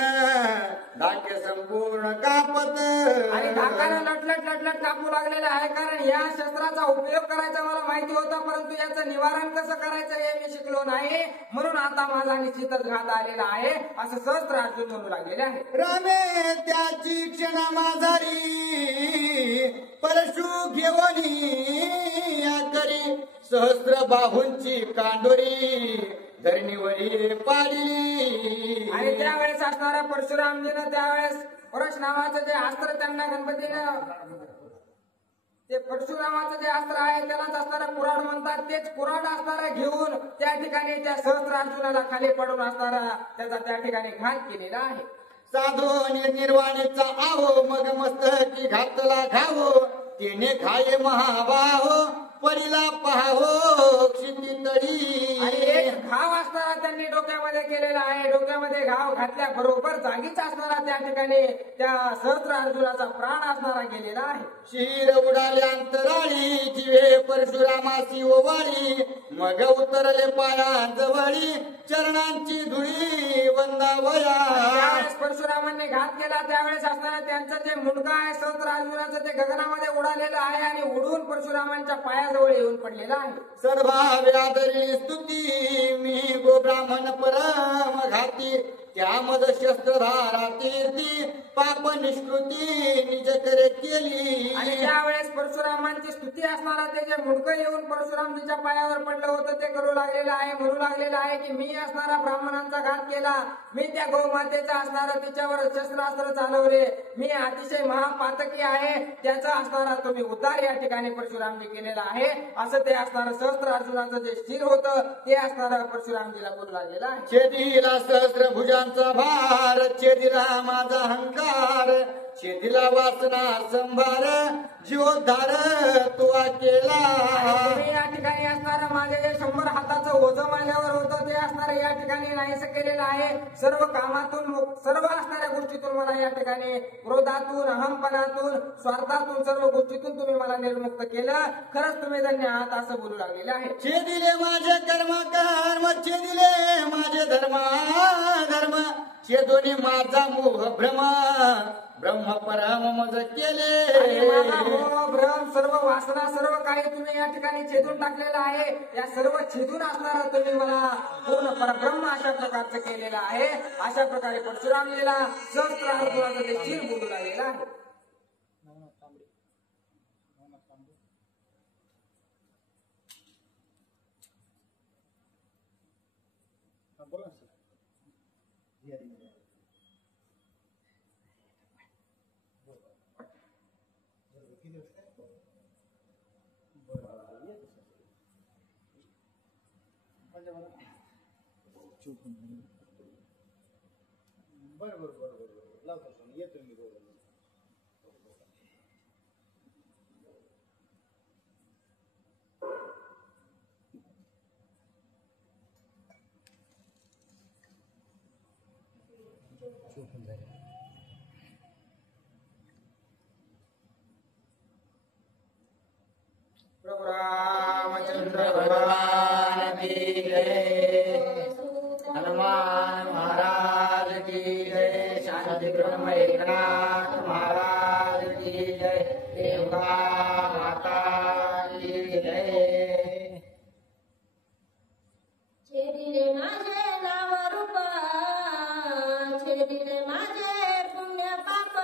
धाके संपूर्ण कापत. आणि धाकानं लटलट लटलट कापू लागलेलं आहे. कारण या शस्त्राचा उपयोग करायचा मला माहिती होता परंतु याचं निवारण कसं करायचं हे मी शिकलो नाही म्हणून आता माझा निश्चितच घात आलेला आहे असं सहस्रार्जुन म्हणू लागलेले आहे. रामे त्याची क्षणा माझारी परशु घेवनी करी सहस्र बाहूंची कांडोरी धरणीवरी पाडी. आणि त्यावेळेस असणाऱ्या परशुरामजीनं त्यावेळेस परश नावाचं जे अस्त्र त्यांना गणपतीनं ते परशुरामाचं जे अस्त्र आहे त्यालाच असणारा कुऱ्हाड म्हणतात. तेच कुऱ्हाड असणारा घेऊन त्या ठिकाणी त्या सहस्रार्जुनाला खाली पडून असणारा त्याचा त्या ठिकाणी घात केलेला आहे. साधो निर्वाणीचा आहो मग मस्तकी घातला घावो तिने खाये महाबाहो पडीला पाहावो क्षिती तळी. आणि एक घाव असणारा त्यांनी डोक्यामध्ये केलेला आहे. डोक्यामध्ये घाव घातल्या बरोबर जागीच असणारा त्या ठिकाणी त्या सहस्रार्जुनाचा प्राण असणारा गेलेला आहे. शिर उडाले अंतराळी जिवे परशुरामासी ओवाळी मग उतरले पाया जवळी चरणांची धुळी वंदावया. त्यावेळेस परशुरामांनी घात केला त्यावेळेस असताना त्यांचं जे मुंडकं आहे सहस्रार्जुनाचं ते गगनामध्ये उडालेलं आहे आणि उडून परशुरामांच्या पायाजवळ येऊन पडलेलं आहे. सर्वावे आदरी स्तुती मी गो ब्राह्मण परम घाती त्यामद शस्त्रधारा तीर्थी पाप निष्कृती निज करे केली. आणि त्यावेळेस परशुरामांची स्तुती असणारा ते जे मुंडकं येऊन परशुरामजीच्या पायावर पडलं होतं ते करू लागलेलं आहे म्हणू लागलेलं आहे की मी असणारा ब्राह्मणांचा घात केला मी त्या गौमातेचा असणारा तिच्यावर शस्त्रास्त्र चालवले मी अतिशय महापातकी आहे त्याचा असणारा तुम्ही उद्धार या ठिकाणी परशुरामजी केलेला आहे असं ते असणारं सहस्रार्जुनाचं जे शिर होतं ते असणारं परशुरामजीला बोलू लागलेलं आहे. छेदीला सहस्र भुजांचा भार छेदीला माझा अहंकार छेदीला वासना संभार जीवोद्धार तुवा केला. तुम्ही या ठिकाणी असणारं माझे जे 100 हाताचं ओझं माझ्यावर होतं ते असणारं या ठिकाणी नाहीसं केलेलं आहे. सर्व कामातून सर्व असणाऱ्या गोष्टीतून मला या ठिकाणी क्रोधातून अहंपणातून स्वार्थातून सर्व गोष्टीतून तुम्ही मला निर्मुक्त केलं. खरंच तुम्ही धन्य आहात असं बोलू लागलेले आहे. छेदिले माझे कर्म कर्म छेदिले माझे धर्म धर्म छेदोनी माझा मोह भ्रम ब्रह्म परम मज केले. माझा मोह भ्रम सर्व वासना सर्व काही तुम्ही या ठिकाणी छेदून टाकलेलं आहे. या सर्व छेदून असणारा तुम्ही मला पूर्ण परब्रह्म अशा प्रकारचं केलेलं आहे. अशा प्रकारे परशुरामजीला सहस्रार्जुनाचं ते शिर बोलू लागलेलं आहे. प्रभु रामचंद्र भगवान की जय. हनुमान महाराज की जय. शांति ब्रह्म एकनाथ महाराज की जय. देवता माता की जय. छेदिले माझे नाव रूप छेदिले माझे पुण्य पाप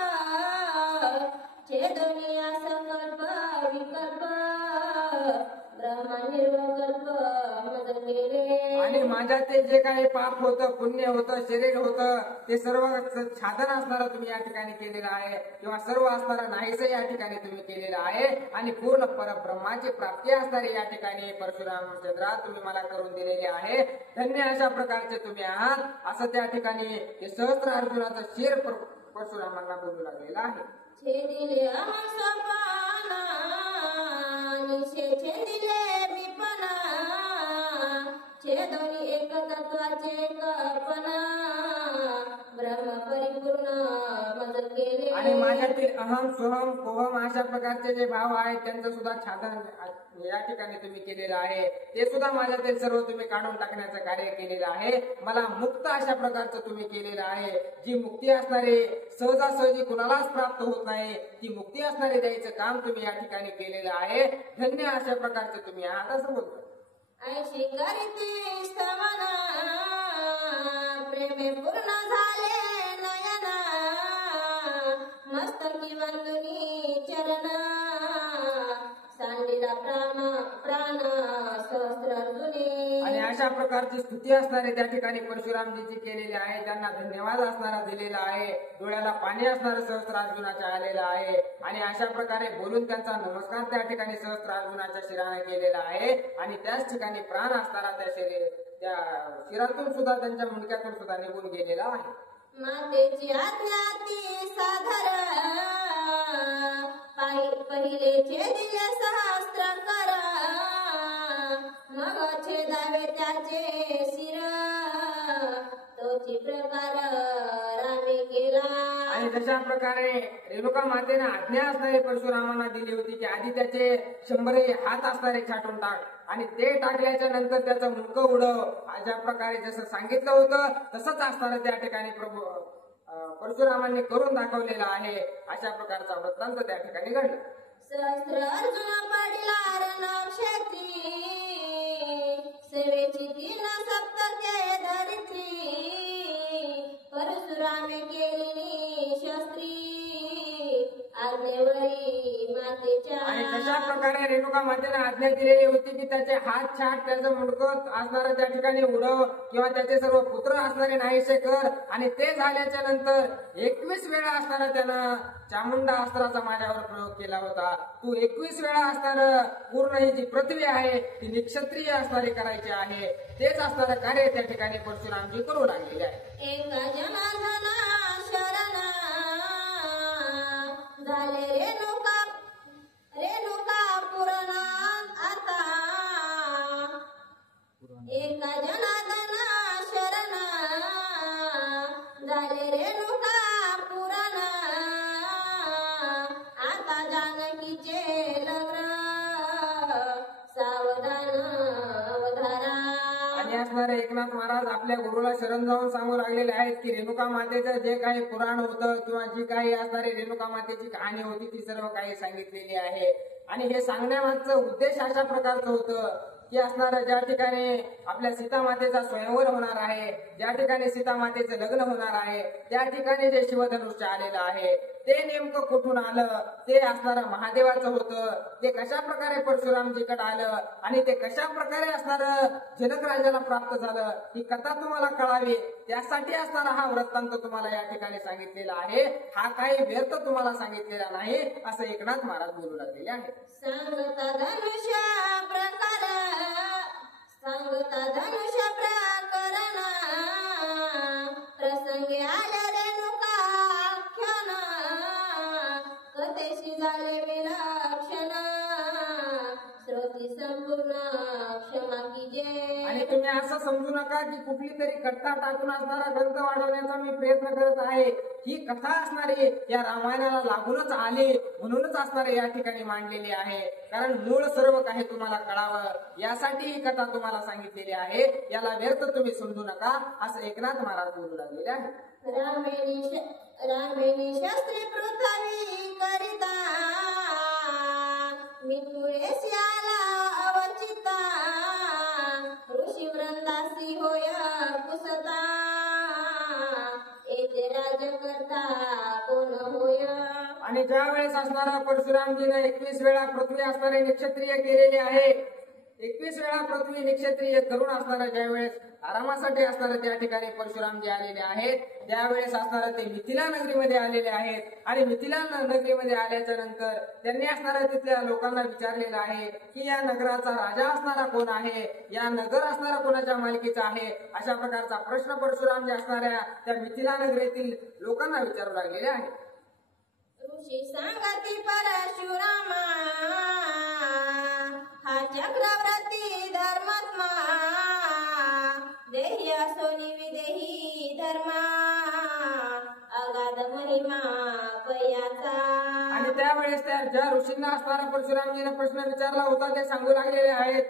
छेदनिया संकल्प विकल्प ब्रह्म निर्विकल्प मज केले. आणि माझ्यातील जे काही पाप होतं, पुण्य होतं, शरीर होतं, ते सर्व छादन असणारं तुम्ही या ठिकाणी केलेलं आहे किंवा सर्व असणारं नाहीसं या ठिकाणी तुम्ही केलेलं आहे आणि पूर्ण परब्रह्माची प्राप्ती असणारी या ठिकाणी परशुरामचंद्रा तुम्ही मला करून दिलेले आहे. धन्य अशा प्रकारचे तुम्ही आहात असं त्या ठिकाणी ते सहस्त्र अर्जुनाचं शिर परशुरामांना बोलू लागलेलं आहे. छेदिले अहंसपाना निशे छेदिले विपना छेदोनी एक तत्वाचे कल्पना ब्रह्म परिपूर्ण मज केले. आणि माझ्यातील अहम सोहम कोहम अशा प्रकारचे जे भाव आहेत त्यांचं सुद्धा छादन या ठिकाणी तुम्ही केलेलं आहे. ते सुद्धा माझ्यातील सर्व तुम्ही काढून टाकण्याचं कार्य केलेलं आहे. मला मुक्त अशा प्रकारचं तुम्ही केलेलं आहे. जी मुक्ती असणारे सहजासहजी कुणालाच प्राप्त होत नाही ती मुक्ती असणारे द्यायचं काम तुम्ही या ठिकाणी केलेलं आहे. धन्य अशा प्रकारचे तुम्ही आहात असं बोलतो. ऐशी करीती स्तवना प्रेमे पूर्ण झाले नयना मस्तकी वंदुनी चरण सांडिला प्राण सहस्र अर्जुनी. आणि अशा प्रकारची स्तुती असणारे त्या ठिकाणी परशुरामजीची केलेली आहे. त्यांना धन्यवाद असणारा दिलेला आहे. डोळ्याला पाणी असणारं सहस्त्रार्जुनाच्या आलेलं आहे आणि अशा प्रकारे बोलून त्यांचा नमस्कार त्या ठिकाणी सहस्त्रार्जुनाच्या शिराने केलेला आहे आणि त्याच ठिकाणी प्राण असणारा त्या शिरातून सुद्धा त्यांच्या मुंडक्यातून सुद्धा निघून गेलेला आहे. मातेची आज्ञा ती सादर पहिले छेदिले सहस्त्र कर मग छेदावे त्याचे शिर तोची प्रकार रामे केला. आणि जशा प्रकारे रेणुका मातेने आज्ञा असणारी परशुरामांना दिली होती की आधी त्याचे 100 हात असणारे छाटून टाक आणि ते टाकल्याच्या नंतर त्याचं मुंडकं उडव. अशा प्रकारे जसं सांगितलं होतं तसंच असणारं त्या ठिकाणी परशुरामांनी करून दाखवलेलं आहे. अशा प्रकारचा वृत्तांत त्या ठिकाणी घडला. सहस्त्र अर्जुन पडिला रणक्षेत्री सेवेची 3 सप्तके धरित्री परशुरामे केली शस्त्री आज्ञेवरी मातेच्या. आणि तशा प्रकारे रेणुका मातेने आज्ञा दिलेली होती की त्याचे हात छाट त्याचं मुंडकं असणारं त्या ठिकाणी उडव किंवा त्याचे सर्व पुत्र असणारे नाहीसे कर. आणि ते झाल्याच्या नंतर 21 वेळा असणारा त्यानं चामुंडा अस्त्राचा माझ्यावर प्रयोग केला होता. तू 21 वेळा असणार पूर्ण ही जी पृथ्वी आहे ती निक्षत्रिय असणारी करायची आहे. तेच असणारं कार्य त्या ठिकाणी परशुरामजी करू लागलेले आहे. एका जनार्दना शरणा झाले रेणुका पुराणा आता एका जनार्दना शरणा झाले रेणुका पुराणा आता जानकीचे लग्न सावधान अवधारा. आणि असणारे एकनाथ महाराज आपल्या गुरुला शरण जाऊन सांगू लागलेले आहेत की रेणुका मातेचं जे काही पुराण होतं किंवा जी काही असणारी रेणुका मातेची कहाणी होती ती सर्व काही सांगितलेली आहे. आणि हे सांगण्यामागचं उद्देश अशा प्रकारचं होतं की असणारं ज्या ठिकाणी आपल्या सीतामातेचा स्वयंवर होणार आहे, ज्या ठिकाणी सीतामातेचं लग्न होणार आहे, त्या ठिकाणी जे शिवधनुष्य आलेलं आहे ते नेमकं कुठून आलं, ते असणारं महादेवाचं होतं. ते कशा प्रकारे परशुरामजीकडे आलं आणि ते कशा प्रकारे असणारं जनक राजाला प्राप्त झालं ही कथा तुम्हाला कळावी त्यासाठी असणारा हा वृत्तांत तुम्हाला या ठिकाणी सांगितलेला आहे. हा काही व्यर्थ तुम्हाला सांगितलेला नाही असं एकनाथ महाराज बोलू लागलेले आहे. सांगता धनुष्य प्रकरण प्रसंगी आले रेणुकाख्यान कथेशी झाले विलक्षण श्रोती संपूर्ण क्षमा कीजे. आणि तुम्ही असं समजू नका की कुठली तरी कथा टाकून असणारा ग्रंथ वाढवण्याचा मी प्रयत्न करत आहे. ही कथा असणारी या रामायणाला लागूनच आली म्हणूनच असणारे या ठिकाणी मांडलेली आहे. कारण मूळ सर्व काही तुम्हाला कळावं यासाठी ही कथा तुम्हाला सांगितलेली आहे. याला व्यर्थ तुम्ही समजू नका असं एकनाथ महाराज बोलू लागलेले आहे. रामेणी शास्त्री पृथ्वी करिता मी तुळेशी आला अवचिता ऋषी वृंदासी होय कुसता येथे राज करता कोण होय. आणि ज्या वेळेस असणारा परशुरामजीने 21 वेळा पृथ्वी असणारे निक्षत्रिय केलेले आहे, 21 वेळा पृथ्वी निक्षत्रिय करून असणारा ज्या वेळेस आरामासाठी असणारे त्या ठिकाणी परशुरामजी आलेले आहेत. त्यावेळेस असणारे ते मिथिला नगरीमध्ये आलेले आहेत आणि मिथिला नगरीमध्ये आल्याच्या नंतर त्यांनी असणाऱ्या तिथल्या लोकांना विचारलेलं आहे की या नगराचा राजा असणारा कोण आहे, या नगर असणारा कोणाच्या मालकीचा आहे. अशा प्रकारचा प्रश्न परशुरामजी असणाऱ्या त्या मिथिला नगरीतील लोकांना विचारू लागलेले आहे. ऋषी सांगती परशुरामा हा चक्रवर्ती धर्मात्मा देही असोनी विदेही धर्मा अगाध महिमा कयाचा. आणि त्यावेळेस त्या ज्या ऋषींना असणारा परशुरामजीने प्रश्न विचारला होता ते सांगू लागलेले आहेत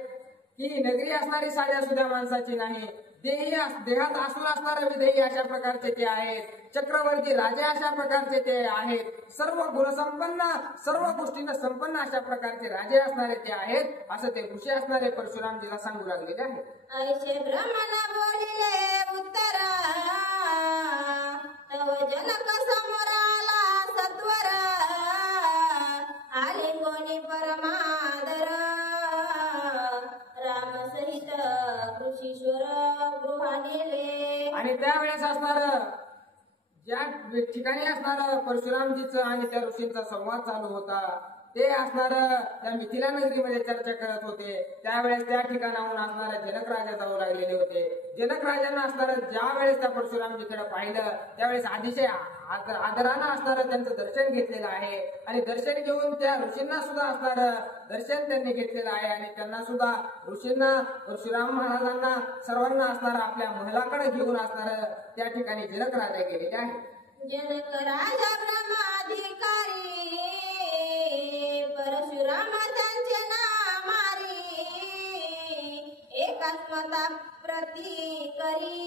की नगरी असणारी साध्या सुद्धा माणसाची नाही, देहात असून असणारे विधेयी अशा प्रकारचे ते आहेत, चक्रवर्ती राजे अशा प्रकारचे ते आहेत, सर्व गुणसंपन्न सर्व गोष्टींना संपन्न अशा प्रकारचे राजे असणारे ते आहेत, असं ते ऋषी असणारे परशुरामजीला सांगू लागलेले आहेत. ऐसे ब्रह्मणा बोलिले उत्तर तव जनक समोर आला सत्वर आले कोणी परमादर राम सहित कृषीश्वर गृहानेले. आणि त्यावेळेस असणार ज्या ठिकाणी असणार परशुरामजीचं आणि त्या ऋषींचा संवाद चालू होता ते असणार त्या मिथिला नगरीमध्ये चर्चा करत होते. त्यावेळेस त्या ठिकाणाहून असणाऱ्या जनक राजा जाऊ लागलेले होते. जनक राजांना असणार ज्या वेळेस त्या परशुरामजीकडे पाहिलं त्यावेळेस अतिशय आदरानं असणारं त्यांचं दर्शन घेतलेलं आहे आणि दर्शन घेऊन त्या ऋषींना सुद्धा असणार दर्शन त्यांनी घेतलेलं आहे आणि त्यांना सुद्धा ऋषींना परशुराम महाराजांना सर्वांना असणार आपल्या महलाकडे घेऊन असणार त्या ठिकाणी जनक राजा गेलेले आहे. जनक राजा ब्रह्माधिकारी परशुराम त्यांचे नामारी एकात्मता प्रती करी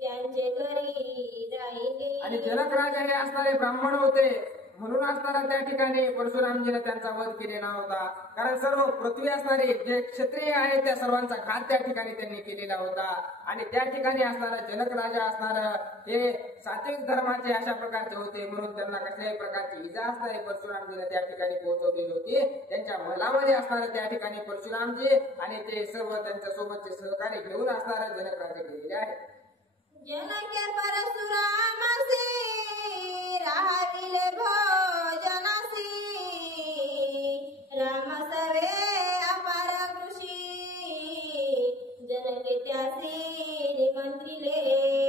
त्यांचे घरी राहिले. आणि जनक राजा हे असणारे ब्राह्मण होते म्हणून असणारा त्या ठिकाणी परशुरामजीने त्यांचा वध केलेला होता. कारण सर्व पृथ्वी असणारे जे क्षत्रिय आहेत त्या सर्वांचा घात त्या ठिकाणी त्यांनी केलेला होता. आणि त्या ठिकाणी असणारा जनक राजा असणार हे सात्विक धर्माचे अशा प्रकारचे होते म्हणून त्यांना कसल्याही प्रकारची इजा असणारे परशुरामजीने त्या ठिकाणी पोहोचवलेली होती. त्यांच्या महलामध्ये असणारे त्या ठिकाणी परशुरामजी आणि ते सर्व त्यांच्या सोबतचे सहकारी घेऊन असणारे जनक राजा गेलेले आहेत. जनके परशुरामासी राहाविले भोजनासी राम सवे अपार कृषी जनके त्यासी निमंत्रिले.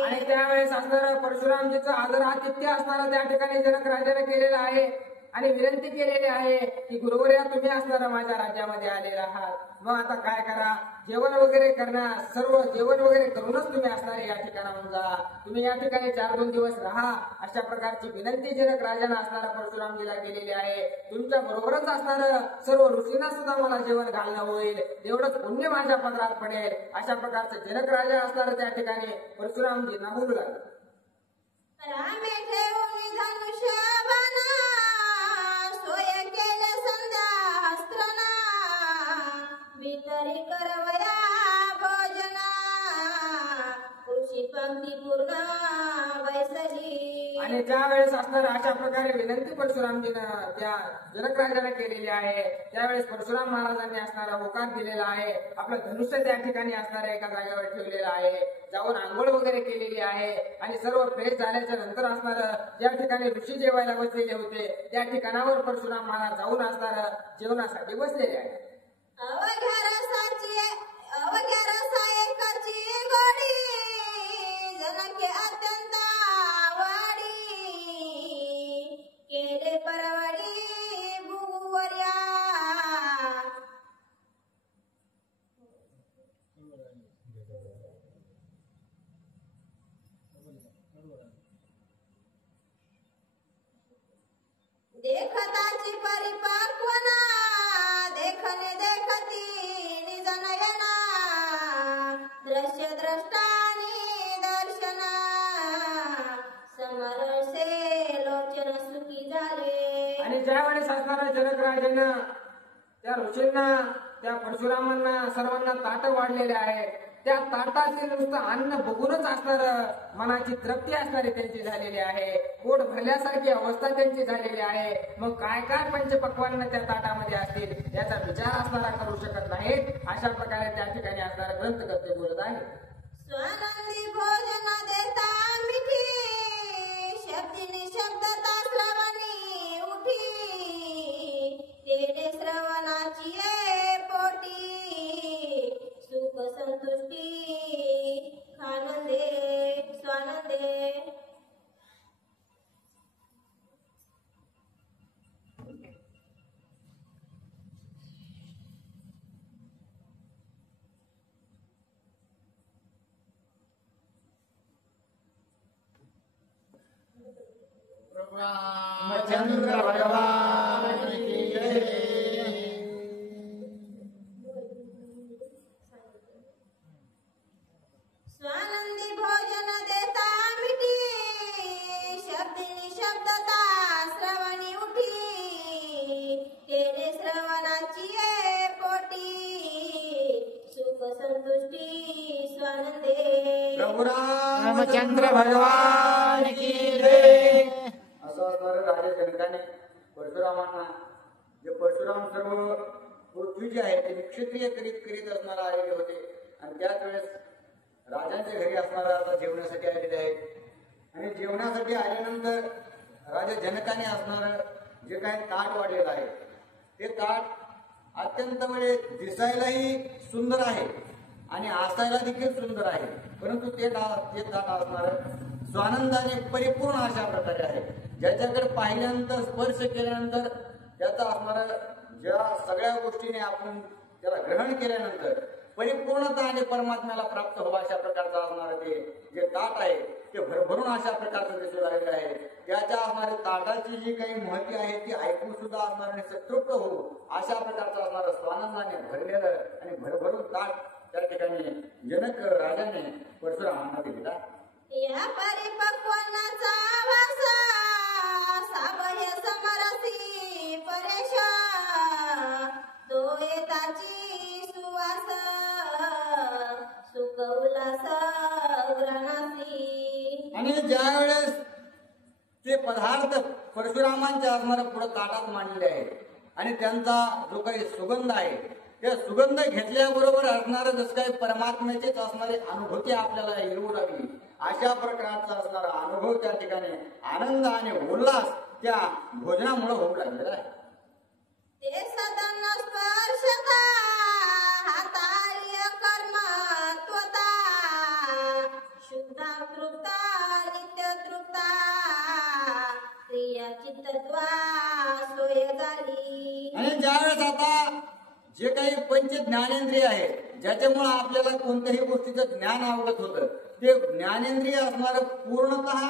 आणि त्यावेळेस असणारं परशुरामजीचं आदर आतिथ्य असणारं त्या ठिकाणी जनक राजाने केलेलं आहे आणि विनंती केलेली आहे की गुरुवर्या तुम्ही असणारा माझ्या राज्यामध्ये आलेले आहात, मग आता काय करा, जेवण वगैरे करणार, सर्व जेवण वगैरे करूनच तुम्ही असणारे या ठिकाणाहून जा, तुम्ही या ठिकाणी 4-2 दिवस राहा, अशा प्रकारची विनंती जनक राजाने असणारा परशुरामजीला केलेली आहे. तुमच्या बरोबरच असणारं सर्व ऋषींना सुद्धा मला जेवण घालणं होईल, एवढंच पुण्य माझ्या पदरात पडेल, अशा प्रकारचे जनक राजा असणारं त्या ठिकाणी परशुरामजींना बोलू लागले. रामे ठेवून धनुष्य बाणा सोय केले संध्या अस्त्रना भीतरी करवया भोजना कृषी पंक्ती पूर्ण बैसली. आणि त्यावेळेस असणार अशा प्रकारे विनंती परशुरामजीनं त्या जनक राजाला केलेली आहे. त्यावेळेस परशुराम महाराजांनी असणारा होकार दिलेला आहे. आपलं धनुष्य त्या ठिकाणी असणाऱ्या एका जागेवर ठेवलेलं आहे, जाऊन आंघोळ वगैरे केलेली आहे आणि सर्व फ्रेश झाल्याच्या नंतर असणार ज्या ठिकाणी ऋषी जेवायला बसलेले होते त्या ठिकाणावर परशुराम महाराज जाऊन असणार जेवणासाठी बसलेले आहे. अवघ्या रसा एकाची गोडी जनके अत्यंत आवडी केले परवडी भूवर्या. देखताची परिपक्वना देखने देखती निजनयना दृश्य द्रष्टानी दर्शना समरसे लोचन सुखी झाले. आणि ज्यावेळेस असणाऱ्या जनक राजानं त्या ऋषींना त्या परशुरामांना सर्वांना ताट वाढलेले आहे त्या ताटातील नुसतं अन्न बघूनच असणार मनाची तृप्ती असणारी त्यांची झालेली आहे, पोट भरल्यासारखी अवस्था त्यांची झालेली आहे. मग काय काय पंचपक्वान्न त्या ताटामध्ये असतील याचा विचार असणारा करू शकत नाहीत. अशा प्रकारे त्या ठिकाणी असणारा ग्रंथकर्ते बोलत आहे. स्वानंदी भोजन देता मिठी, शब्दिनी शब्दता श्रवणी उठी, तेने श्रवणाची ये पोटी, सुख संतुष्टी आनंदे स्वानंदे. रामचंद्र भगवान की जय. स्वानंदी भोजन देता मिठी, शब्दिनी शब्दता श्रवणी उठी, तेने श्रवणाची ये पोटी, सुख संतुष्टी स्वानंदे. प्रभु रामचंद्र भगवान की जय. असं असणारं राजा जनकाने परशुरामांना, जे परशुराम सर्व पृथ्वी जे आहे ते निक्षत्रिय करीत असणारा आलेले होते आणि त्याच वेळेस राजांच्या घरी असणारा आता जेवणासाठी आलेले आहेत आणि जेवणासाठी आल्यानंतर राजा जनकाने असणारं जे काही ताट वाढलेलं आहे ते ताट अत्यंत म्हणजे दिसायलाही सुंदर आहे आणि असायला देखील सुंदर आहे, परंतु ते ताट असणारं स्वानंदाने परिपूर्ण अशा प्रकारे आहे. ज्याच्याकडे पाहिल्यानंतर स्पर्श केल्यानंतर त्याचा असणारा ज्या सगळ्या गोष्टीने आपण त्याला ग्रहण केल्यानंतर परिपूर्णता आणि परमात्म्याला प्राप्त व्हावं अशा प्रकारचं असणारं ते जे ताट आहे ते भरभरून अशा प्रकारचं दिसून राहिलेलं आहे. त्याच्या असणाऱ्या ताटाची जी काही महती आहे ती ऐकून सुद्धा असणाऱ्याने सतृप्त होऊ अशा प्रकारचं असणारं स्वानंदाने भरलेलं आणि भरभरून ताट त्या ठिकाणी जनक राजाने परशुरामांना दिलेला. या परिपक्वनाचा वासा, सावय समरसी परेश, तो येताची सुवास, सुख उल्हास उराणासी. आणि ज्या वेळेस ते पदार्थ परशुरामांच्या असणाऱ्या पुढे ताटात मांडलेले आहेत आणि त्यांचा जो काही सुगंध आहे त्या सुगंध घेतल्याबरोबर असणारं जसं काही परमात्म्याचेच असणारी अनुभूती आपल्याला येऊ लागली अशा प्रकारचा असणारा अनुभव त्या ठिकाणी आनंद आणि उल्हास त्या भोजनामुळे होऊ लागलेला आहे. ते सदन स्पर्शता, हाताळीय कर्म त्वता, शुद्धा तृप्ता नित्य तृप्ता, क्रिया चित्तत्वा सोय झाली. आणि ज्यावेळेस आता जे काही पंच ज्ञानेंद्रिय आहे ज्याच्यामुळे आपल्याला कोणत्याही गोष्टीचं ज्ञान अवगत होतं ते ज्ञानेंद्रिय असणारं पूर्णतः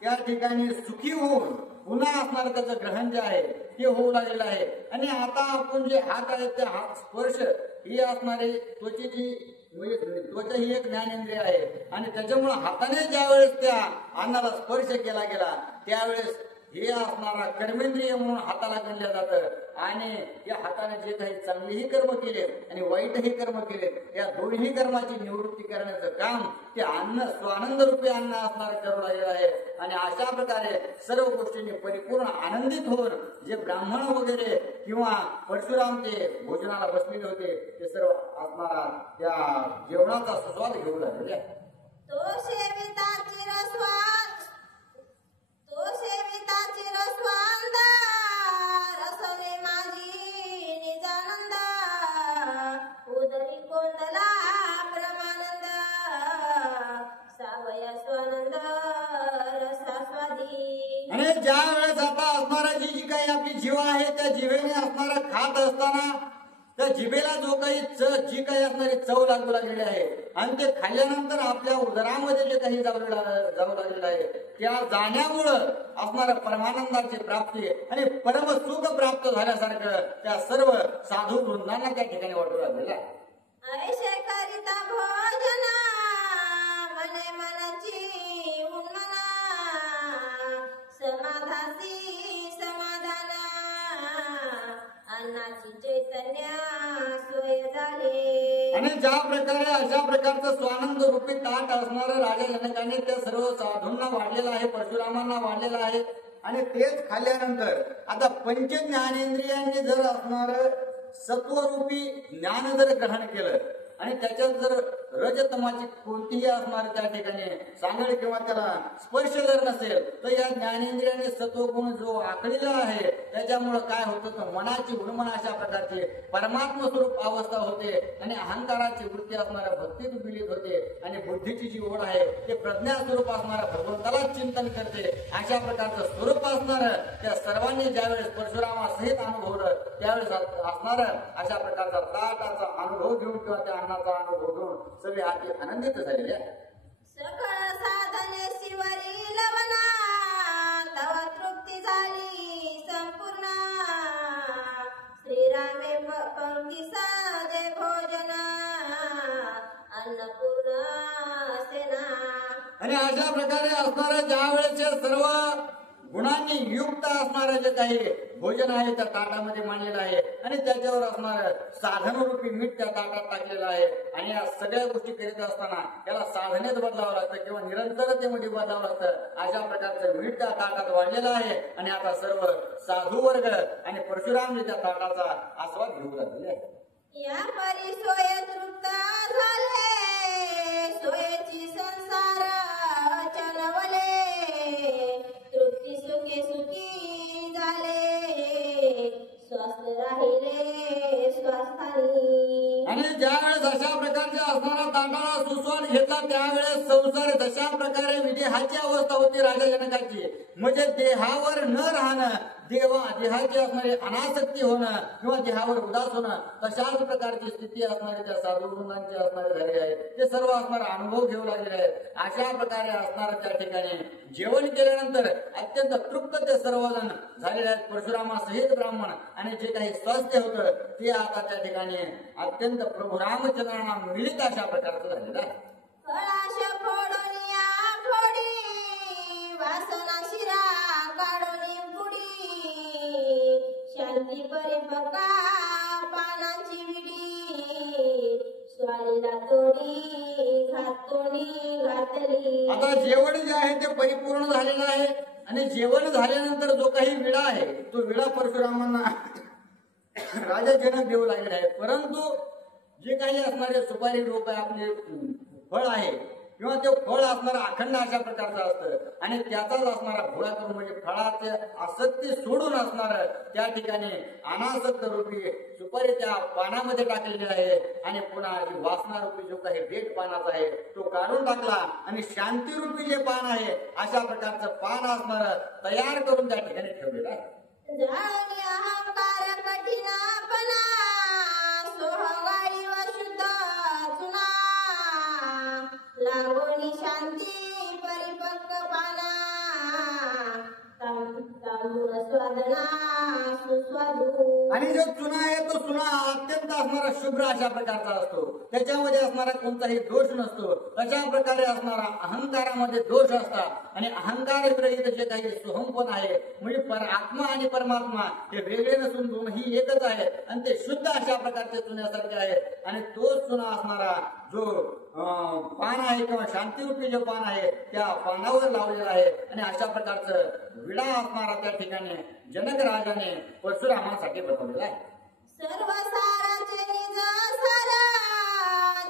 त्या ठिकाणी सुखी होऊन पुन्हा असणारं त्याचं ग्रहण जे आहे ते होऊ लागलेलं आहे. आणि आता आपण जे हात आहेत त्या हात स्पर्श ही असणारी त्वचेची म्हणजे त्वचा ही एक ज्ञानेंद्रिय आहे आणि त्याच्यामुळे हाताने ज्या वेळेस त्या अन्नाला स्पर्श केला गेला त्यावेळेस हे असणारा कर्मेंद्रिय म्हणून हाताला गणलं जातं आणि या हाताने जे काही चांगलेही कर्म केले आणि वाईटही कर्म केले या दोन्ही कर्माची निवृत्ती करण्याचं काम ते अन्न स्वानंद रूपी अन्न असणार करू लागलेलं आहे. आणि अशा प्रकारे सर्व गोष्टींनी परिपूर्ण आनंदित होऊन जे ब्राह्मण वगैरे किंवा परशुराम ते भोजनाला बसलेले होते ते सर्व असणारा त्या जेवणाचा स्वाद घेऊ लागलेले आहे. तो सेविता चिरस्वाद, तो सेविता चिरस्वाद, रसने माझी निजानंद, उदरी कोंदला ब्रह्मानंद, सावया स्वानंद रसास्वादी. आणि ज्या वेळेस आता असणारा जी काही आपली जीव आहे त्या जीवेने असणारा खात असताना त्या जिभेला जो काही जी काही असणारी चव लागू लागलेली आहे आणि ते खाल्ल्यानंतर आपल्या उदरामध्ये जे काही जाऊ लागलेलं आहे त्या जाण्यामुळं असणाऱ्या परमानंदाची प्राप्ती आणि परम सुख प्राप्त झाल्यासारखं त्या सर्व साधू वृंदांना त्या ठिकाणी वाटू लागलेलं आहे. ऐशे करिता भोजन, मने मनाची उन्मना, समाधासी समाधान, अन्नाची चैतन्य सोय झाले. आणि ज्या प्रकारे अशा प्रकारचं स्वानंद रूपी ताट असणारं राजा जनकाने त्या सर्व साधूंना वाढलेलं आहे, परशुरामांना वाढलेलं आहे. आणि तेच खाल्ल्यानंतर आता पंच ज्ञानेंद्रियांनी जर असणार सत्वरूपी ज्ञान जर ग्रहण केलं आणि त्याच्यात जर रजतमाची कोणतीही असणार त्या ठिकाणी सांगड किंवा त्याला स्पर्श जर नसेल तर या ज्ञानेंद्रियाने सत्वगुण जो आखलेला आहे त्याच्यामुळं काय होतं तर मनाची उन्मन अशा प्रकारची परमात्म स्वरूप अवस्था होते आणि अहंकाराची वृत्ती असणाऱ्या भक्तीत विलीत होते आणि बुद्धीची जी ओढ आहे ते प्रज्ञा स्वरूप असणाऱ्या भगवंताला चिंतन करते. अशा प्रकारचं स्वरूप असणार त्या सर्वांनी ज्यावेळेस परशुरामासहित अनुभवलं त्यावेळेस असणार अशा प्रकारचा ताटाचा अनुभव घेऊन किंवा त्या अन्नाचा अनुभव घेऊन सगळे अति आनंदित झालेले आहे. सकळ साधने शिवरी लवना तव तृप्ती झाली संपूर्ण श्रीरामे पंक्ती साधे भोजन अन्नपूर्ण सेना. आणि अशा प्रकारे असणारं ज्या वेळेचे सर्व गुणांनी युक्त असणारं जे काही भोजन आहे त्या ताटामध्ये मांडलेलं आहे आणि त्याच्यावर असणारं साधनरूपी मीठ त्या ताटात टाकलेलं आहे. आणि या सगळ्या गोष्टी करीत असताना त्याला साधनेच बदलावं लागतं किंवा निरंतरतेमध्ये बदलावं लागतं. अशा प्रकारचं मीठ त्या ताटात वाढलेलं आहे आणि आता सर्व साधू वर्ग आणि परशुराम त्या ताटाचा आस्वाद घेऊ लागले आहे. या परी सोय तृप्त झाले सोयेची संसार चलवले तृप्ती सुखे सुखी झाले स्वस्थ राहिले स्वस्थानी. आणि ज्यावेळेस अशा प्रकारच्या असणारा ताटाला सुस्वाद घेतला त्यावेळेस संसार तशा प्रकारे विदेहाची अवस्था होती राजा जनकाची. म्हणजे देहावर न राहणं देहाची असणारी अनासक्ती होणं किंवा देहावर उदास होणं तशाच प्रकारची स्थिती असणारी त्या साधुगुणांची असणारे झालेली आहे. ते सर्व असणारे अनुभव घेऊ लागलेले आहेत. अशा प्रकारे असणार त्या ठिकाणी जेवण केल्यानंतर अत्यंत तृप्त ते सर्वजण झालेले आहेत. परशुरामासहित ब्राह्मण आणि जे काही स्वास्थ्य होतं ते आता त्या ठिकाणी अत्यंत प्रभू रामचंद्रांना मिळित अशा प्रकारचं झालेलं आहे. फळाश फोडून या फोडी वासना शिरा काढून पुडी शांती परिपका पानाची विडी स्वारीला तोडी घातोडी घातली. आता जेवण जे आहे ते परिपूर्ण झालेलं आहे आणि जेवण झाल्यानंतर जो काही विडा आहे तो विडा परशुरामांना राजा जनक देऊ लागलेला आहे. परंतु जे काही असणारे सुपारी रोप आहे आपले फळ आहे किंवा ते फळ असणारं अखंड अशा प्रकारचं असतं आणि त्याचाच असणारा भोळा करून म्हणजे फळाचे आसक्ती सोडून असणार त्या ठिकाणी अनासक्त रूपी सुपारी त्या पानामध्ये टाकलेली आहे आणि पुन्हा जी वासना रूपी जो काही भेट पानाचा आहे तो काढून टाकला आणि शांती रूपी जे पान आहे अशा प्रकारचं पान असणार तयार करून त्या ठिकाणी ठेवलेलं आहे. जाणी अहंकार कठीणपणा सोहगाळी व शुद्ध चुना लागोनी शांती परिपक्वपणा तांबूळ स्वादना सुस्वादू. आणि जो चुना आहे तो चुना अत्यंत असणारा शुभ्र अशा प्रकारचा असतो. त्याच्यामध्ये असणारा कोणताही दोष नसतो. तशा प्रकारे असणारा अहंकारामध्ये दोष असतात आणि अहंकार विरहित जे काही सोहमपण आहे म्हणजे आत्मा आणि परमात्मा हे वेगळे नसून दोन्ही एकच आहे आणि ते शुद्ध अशा प्रकारचे चुन्यासारखे आहेत. आणि तोच चुना असणारा जो पान आहे किंवा शांतिरूपी जो पान आहे त्या पानावर लावलेला आहे आणि अशा प्रकारचं विडा असणारा त्या ठिकाणी जनक राजाने परशुरामासाठी बनवलेला आहे. सर्व साराचे निज सारा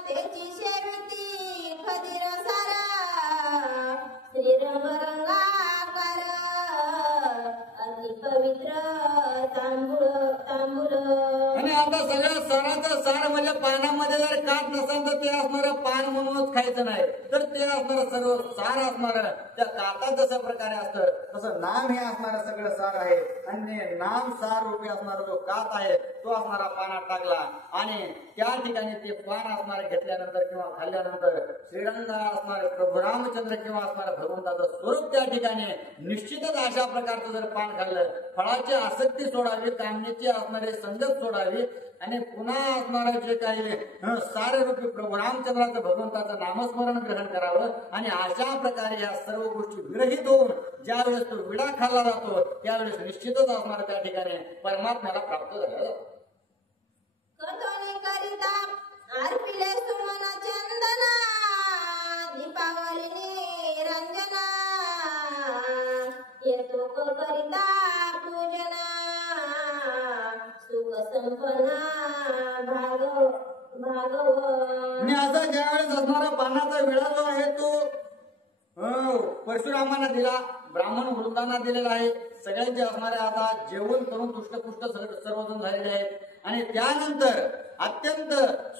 त्याची शेवटी खदिर सारा श्रीरंगाकार अति पवित्र तांबूळ. आणि आता सगळ्या सणाचं सार म्हणजे पानामध्ये जर काट नसेल तर ते असणारं पान म्हणूनच खायचं नाही तर ते असणारं सर्व सार असणार त्या काटात जसं प्रकारे असतं तसं नाम हे असणारं सगळं सार आहे आणि नाम सार रूपी असणारा जो कात आहे तो असणारा पानात टाकला आणि त्या ठिकाणी ते पान असणार घेतल्यानंतर किंवा खाल्ल्यानंतर श्रीरंग असणार प्रभू रामचंद्र किंवा असणारं भगवंताचं स्वरूप त्या ठिकाणी निश्चितच अशा प्रकारचं जर पान खाल्लं फळाची आसक्ती सोडावी कामनेची असणारी संगत सोडावी आणि पुन्हा असणारं जे काही साररूपी प्रभू रामचंद्राचं भगवंताचं नामस्मरण ग्रहण करावं आणि अशा प्रकारे या सर्व गोष्टी विरहित होऊन ज्यावेळेस तो विडा खाल्ला जातो त्यावेळेस निश्चितच असणार त्या ठिकाणी परमात्म्याला प्राप्त झाला जातो. कथोनी करिता अर्पिले करिता पूजना सुख संपन्ना भागवन. आणि असा ज्यावेळेस असणारा बाणाचा विळा जो आहे तो परशुरामांना दिला, ब्राह्मण वृद्धांना दिलेला आहे. सगळ्यांचे असणारे आता जेवण करून तुष्टपुष्ट सर्वजण झालेले आहेत. आणि त्यानंतर अत्यंत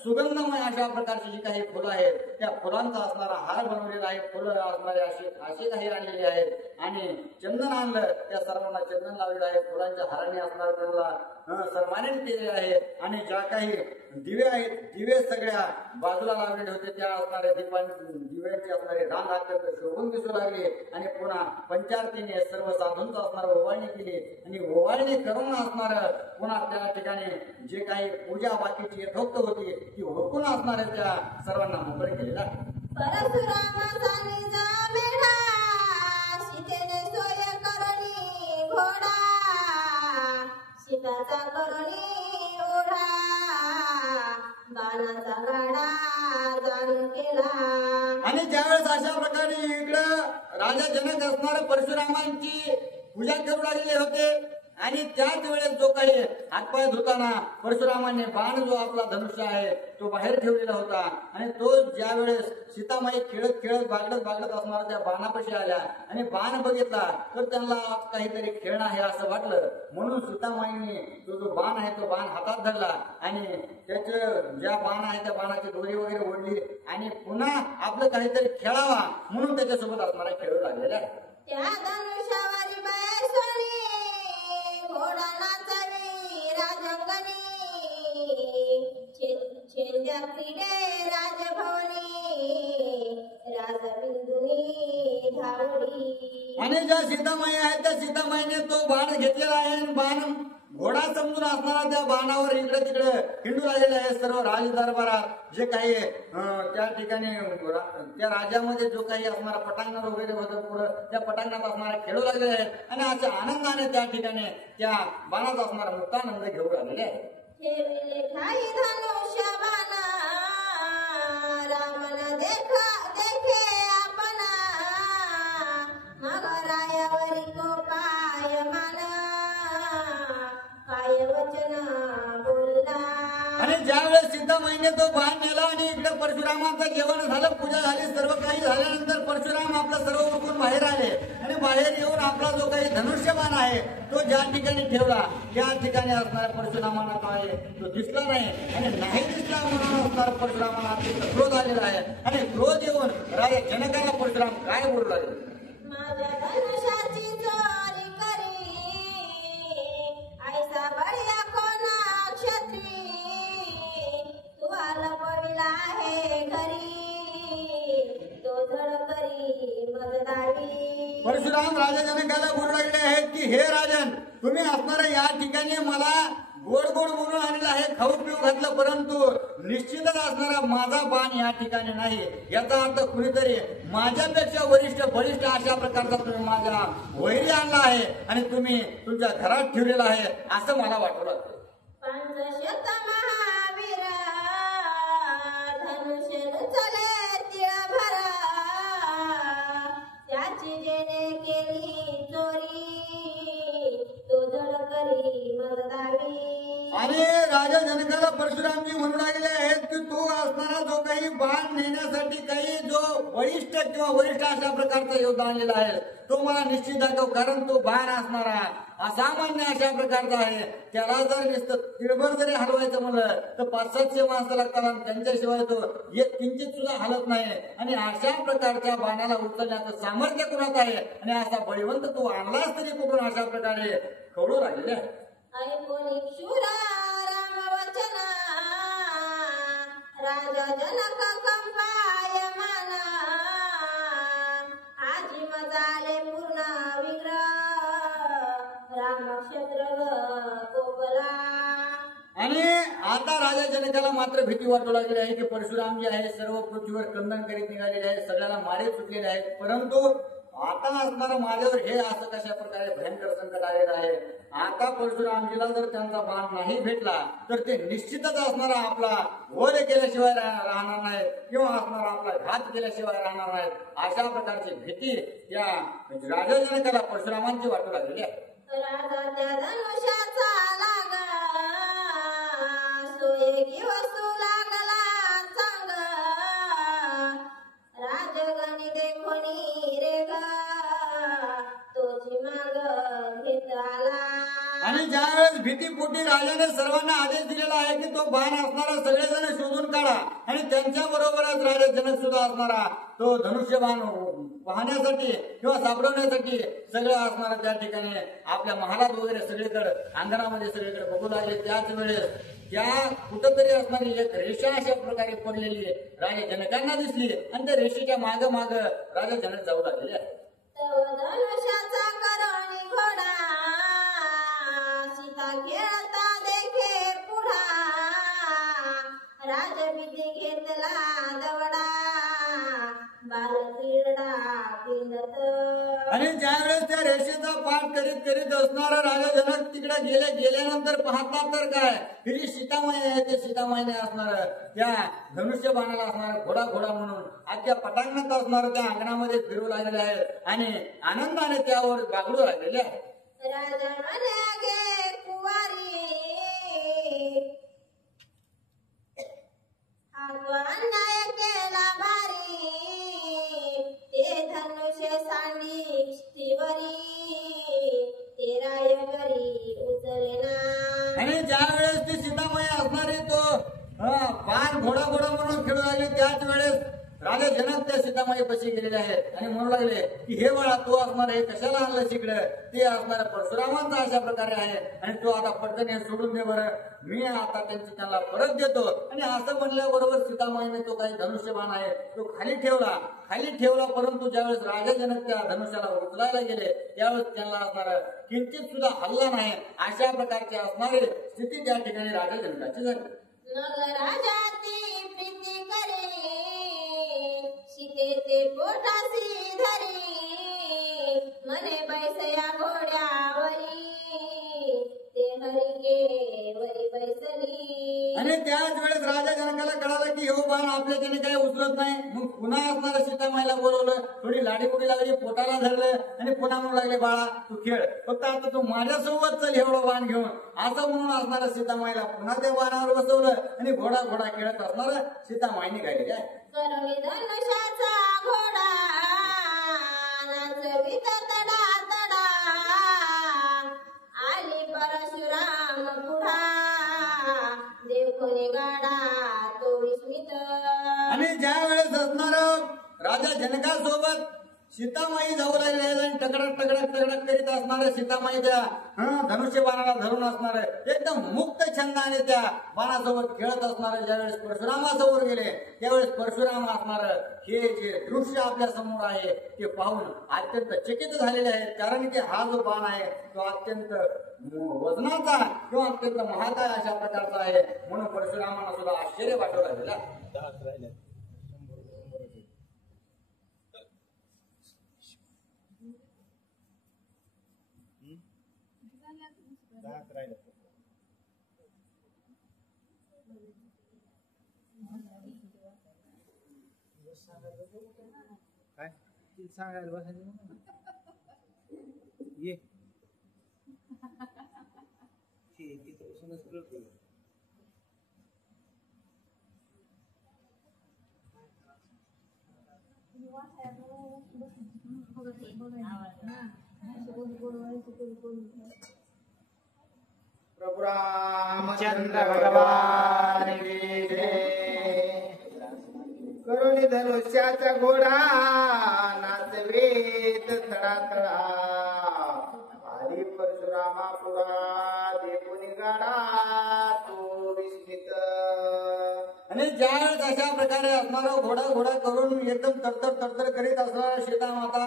सुगंधमय अशा प्रकारची जी काही फुलं आहेत त्या फुलांचा असणारा हार बनवलेला आहे. फुलं असणारे असे काही आणलेले आहेत. आणि चंदन आणलं, त्या सर्वांना चंदन लावलेलं आहे. फुलांच्या हाराने असणारा त्यांना सन्मानित केलेले आहे. आणि ज्या काही दिवे आहेत, दिवे सगळ्या बाजूला लावलेले होते, त्या असणाऱ्या दिव्यांची असणारे रांग अत्यंत शोभून दिसू लागले. आणि पुन्हा पंचारतीने सर्व साधूंचं असणारं ओवाळणी केली. आणि ओवाळणी करून असणार पुन्हा त्या ठिकाणी जे काही पूजा बाकीची यथोक्त होती ती होकून असणाऱ्या त्या सर्वांना मोकळे केलेला. परशुरामाचा निज मेढा सीतेने सोय करणी घोडा सीताचा करणी ओढा बाणाचा गाडा जाणून केला. आणि ज्यावेळेस अशा प्रकारे इकडं राजा जनक असणारे परशुरामांची पूजा करू लागलेले होते. आणि त्याच वेळेस जो काही हातपाय धुताना परशुरामाने बाण जो आपला धनुष्य आहे तो बाहेर ठेवलेला होता. आणि तो ज्या वेळेस सीतामाई खेळत खेळत बागडत असणारा त्या बाणापाशी आल्या आणि बाण बघितला तर त्यांना काहीतरी खेळणं आहे असं वाटलं. म्हणून सीतामाईने तो जो बाण आहे तो बाण हातात धरला आणि त्याचे ज्या बाण आहे त्या बाणाची दोरी वगैरे ओढली आणि पुन्हा आपलं काहीतरी खेळावा म्हणून त्याच्यासोबत असणारा खेळू लागलेला आहे. त्या धनुष्यावरी बैसणी घोडा नाचावी राजंगणी छेंद्या क्रीडे राजभवनी राजबिंदुनी धावडी. आणि ज्या सीतामाई आहेत त्या सीतामाईने तो बाण घेतलेला आहे. आणि बाण घोडा समजून असणारा त्या बाणावर इकडे तिकडे हिंडू लागलेले आहे. सर्व राजदरबारात जे काही त्या ठिकाणी त्या राज्यामध्ये जो काही असणारा पटांगण वगैरे होतं पुढं त्या पटांगणात असणारे खेळू लागलेले आहेत. आणि अशा आनंदाने त्या ठिकाणी त्या बाणाचा असणारा मुक्तानंद घेऊ लागलेले आहे. ठेविले ठाई धनुष्य बाण रामन देखे आपणा मग रायावरी कोपाय मान काय वचन बोलला. आणि ज्यावेळेस सीतामाईने तो बाण नेला आणि इकडे परशुरामाचं जेवण झालं, पूजा झाली, सर्व काही झाल्यानंतर परशुराम आपलं सर्व उरकून बाहेर आले. आणि बाहेर येऊन आपला जो काही धनुष्यबाण आहे तो ज्या ठिकाणी ठेवला त्या ठिकाणी असणाऱ्या परशुरामांना काय तो दिसला नाही. आणि नाही दिसला म्हणून असणारा परशुरामाला अत्यंत क्रोध आलेला आहे. आणि क्रोध येऊन राजा जनकाला परशुराम काय बोलू लागले. माझ्या धनुष्याची चोरी करी ऐसा बळीया कोणा क्षत्री तू आला पविला आहे घरी तो झड करी मग दावी. परशुराम राजा जनकाला बोलू लागले आहेत की हे राजन, तुम्ही असणाऱ्या या ठिकाणी मला गोड गोड बोलून आणलेलं आहे, खाऊ पिऊ घातलं, परंतु निश्चितच असणारा माझा बाण या ठिकाणी नाही. याचा अर्थ कुणीतरी माझ्यापेक्षा वरिष्ठ बलिष्ठ अशा प्रकारचा तुम्ही माझ्या वैरी आणला आहे आणि तुम्ही तुमच्या घरात ठेवलेला आहे असं मला वाटू लागतं. पंचशत महावीर धनुष्य चले तिळभर त्याची जेणे केली चोरी तो झड करी मग दावी. आणि राजा जनकाला परशुरामजी म्हणू लागले आहेत की तू असणारा जो काही बाण नेण्यासाठी काही जो बलिष्ठ किंवा वरिष्ठ अशा प्रकारचा योद्धा आणलेला आहे तो मला निश्चित दाखव. कारण तो बाण असणारा असामान्य अशा प्रकारचा आहे. त्याला जर नुसतं तिळभर जरी हलवायचं म्हणलं तर 500-700 माणसं लागतात आणि त्यांच्याशिवाय तो एक किंचित सुद्धा हलत नाही. आणि अशा प्रकारच्या बाणाला उचलण्याचं सामर्थ्य कुणाचं आहे आणि असा बळीवंत तू आणलास तरी कुठून अशा प्रकारे कळू लागलेले आहे. ऐकून शूर राम वचन राजा जनक कंपाय मान आजी मजाले पूर्ण विग्रह राम क्षेत्र कोपला. आणि आता राजा जनकाला मात्र भीती वाटू लागली आहे की परशुराम जे आहे सर्व पृथ्वीवर क्रंदन करीत निघालेले आहेत, सगळ्यांना मारे सुटलेले आहेत. परंतु आता असणारं माझ्यावर हे असं कशा प्रकारे भयंकर संकट आलेलं आहे. आता परशुरामजीला जर त्यांचा बाण नाही भेटला तर ते निश्चितच असणारा आपला वध केल्याशिवाय राहणार नाहीत किंवा असणारा आपला घात केल्याशिवाय राहणार नाहीत. अशा प्रकारची भीती या राजा जनकाला परशुरामांची वाटू लागलेली आहे. राजा त्या धनुष्याचा लागा सोयगी वसू लागला चांग राजगणी देखोनी रे ग तोची माग घेत आला. आणि ज्यावेळेस भीतीपोटी राजाने सर्वांना आदेश दिलेला आहे की तो बाण असणारा सगळेजण शोधून काढा आणि त्यांच्या बरोबरच राजा जनक सुद्धा असणारा तो धनुष्यबाण पाहण्यासाठी किंवा सापडवण्यासाठी सगळं असणारा त्या ठिकाणी आपल्या महालात वगैरे सगळीकडे अंगणामध्ये सगळीकडे बघू लागले. त्याच वेळेस त्या कुठंतरी असणारी एक रेषा अशा प्रकारे पडलेली राजा जनकांना दिसली आणि त्या रेषेच्या माग माग राजा जनक जाऊ लागलेले आहे. तव धनुष्याचा करोनी घोडा सीता खेळता देखे पुढा राजविधी घेतला दवडा बाल क्रीडा क्रीडत. आणि ज्यावेळेस त्या रेषेचा पाठ करीत करीत असणारा राजा जनक तिकडे गेल्यानंतर पाहतात तर काय ही जी सीतामाई आहे ते सीतामाईने असणार त्या धनुष्यबाणाला असणार घोडा घोडा म्हणून अख्ख्या पटांगणात असणार त्या अंगणामध्ये फिरू लागलेले आहे आणि आनंदाने त्यावर बागडू लागलेले आहे. राजा म्हणे गे कुवारी हा अन्याय केला भारी ते धनुष्य सांडी स्थिवरी ते रायगरी उचलेना. आणि ज्यावेळेस ती सीतामाई असणारी तो बाण घोडा घोडा म्हणून खेळू लागले त्याच वेळेस राजा जनक त्या सीतामाई पशी गेलेले आहेत आणि म्हणू लागले की हे बाळा तो असणार हे कशाला आणलं तिकडे ते असणार परशुरामांचा अशा प्रकारे आहे आणि तो आता पटकन हे सोडून दे बरं मी आता त्यांना परत देतो. आणि असं म्हणल्याबरोबर सीतामाईने तो काही धनुष्यबाण आहे तो खाली ठेवला परंतु ज्यावेळेस राजा जनक त्या धनुष्याला उचलायला गेले त्यावेळेस त्यांना असणार किंचित सुद्धा हल्ला नाही. अशा प्रकारची असणारी स्थिती त्या ठिकाणी राजा जनकाची झाली. नगराजाती प्रीती करे सीते ते पोटासी धरी मने बैसया घोड्यावरी ते हरिके वरी बैसली. आणि त्याच वेळेस राजा जनकाला कळालं की हे बाण आपल्या त्याने काही उचलत नाही. मग पुन्हा असणाऱ्या सीतामाईला बोलवलं थोडी लाडीपुडी लागली पोटाला धरलं आणि पुन्हा म्हणू लागले बाळा तू खेळ फक्त आता तू माझ्यासोबत चल एवढं बाण घेऊन असं म्हणून असणाऱ्या सीतामाईला पुन्हा त्या बाणावर बसवलं आणि घोडा घोडा खेळत असणारं सीतामाईने गायले काय करवी धनुष्याचा घोडा नाचवीत तडा तडा आली परशुराम पुढा देखोनी गाडा तो विस्मित. आणि ज्या वेळेस असणार राजा जनकासोबत सीतामाई जाऊ लागले आणि टकडक करीत असणाऱ्या सीतामाईच्या धनुष्य बाणाला धरून असणार एकदम मुक्त छंदाने त्या बाणासोबत खेळत असणारे ज्यावेळेस परशुरामासमोर गेले त्यावेळेस परशुराम असणार हे जे दृश्य आपल्या समोर आहे ते पाहून अत्यंत चकित झालेले आहेत. कारण की हा जो बाण आहे तो अत्यंत वजनाचा किंवा अत्यंत महाकाय अशा प्रकारचा आहे म्हणून परशुरामाला सुद्धा आश्चर्य वाटू लागलेला. काय सांगायला बसायचं ये तिथं बसूनच कळतो. प्रभु रामचंद्र भगवान की जय. करुणी धनुष्याचा घोडा नाचवेत तडा तडा आली परशुरामा पुढा देखुनी गाडा तो विस्मित. आणि ज्यावेळेस अशा प्रकारे असणारा घोडा घोडा करून एकदम तरतर करीत असणारा सीतामाता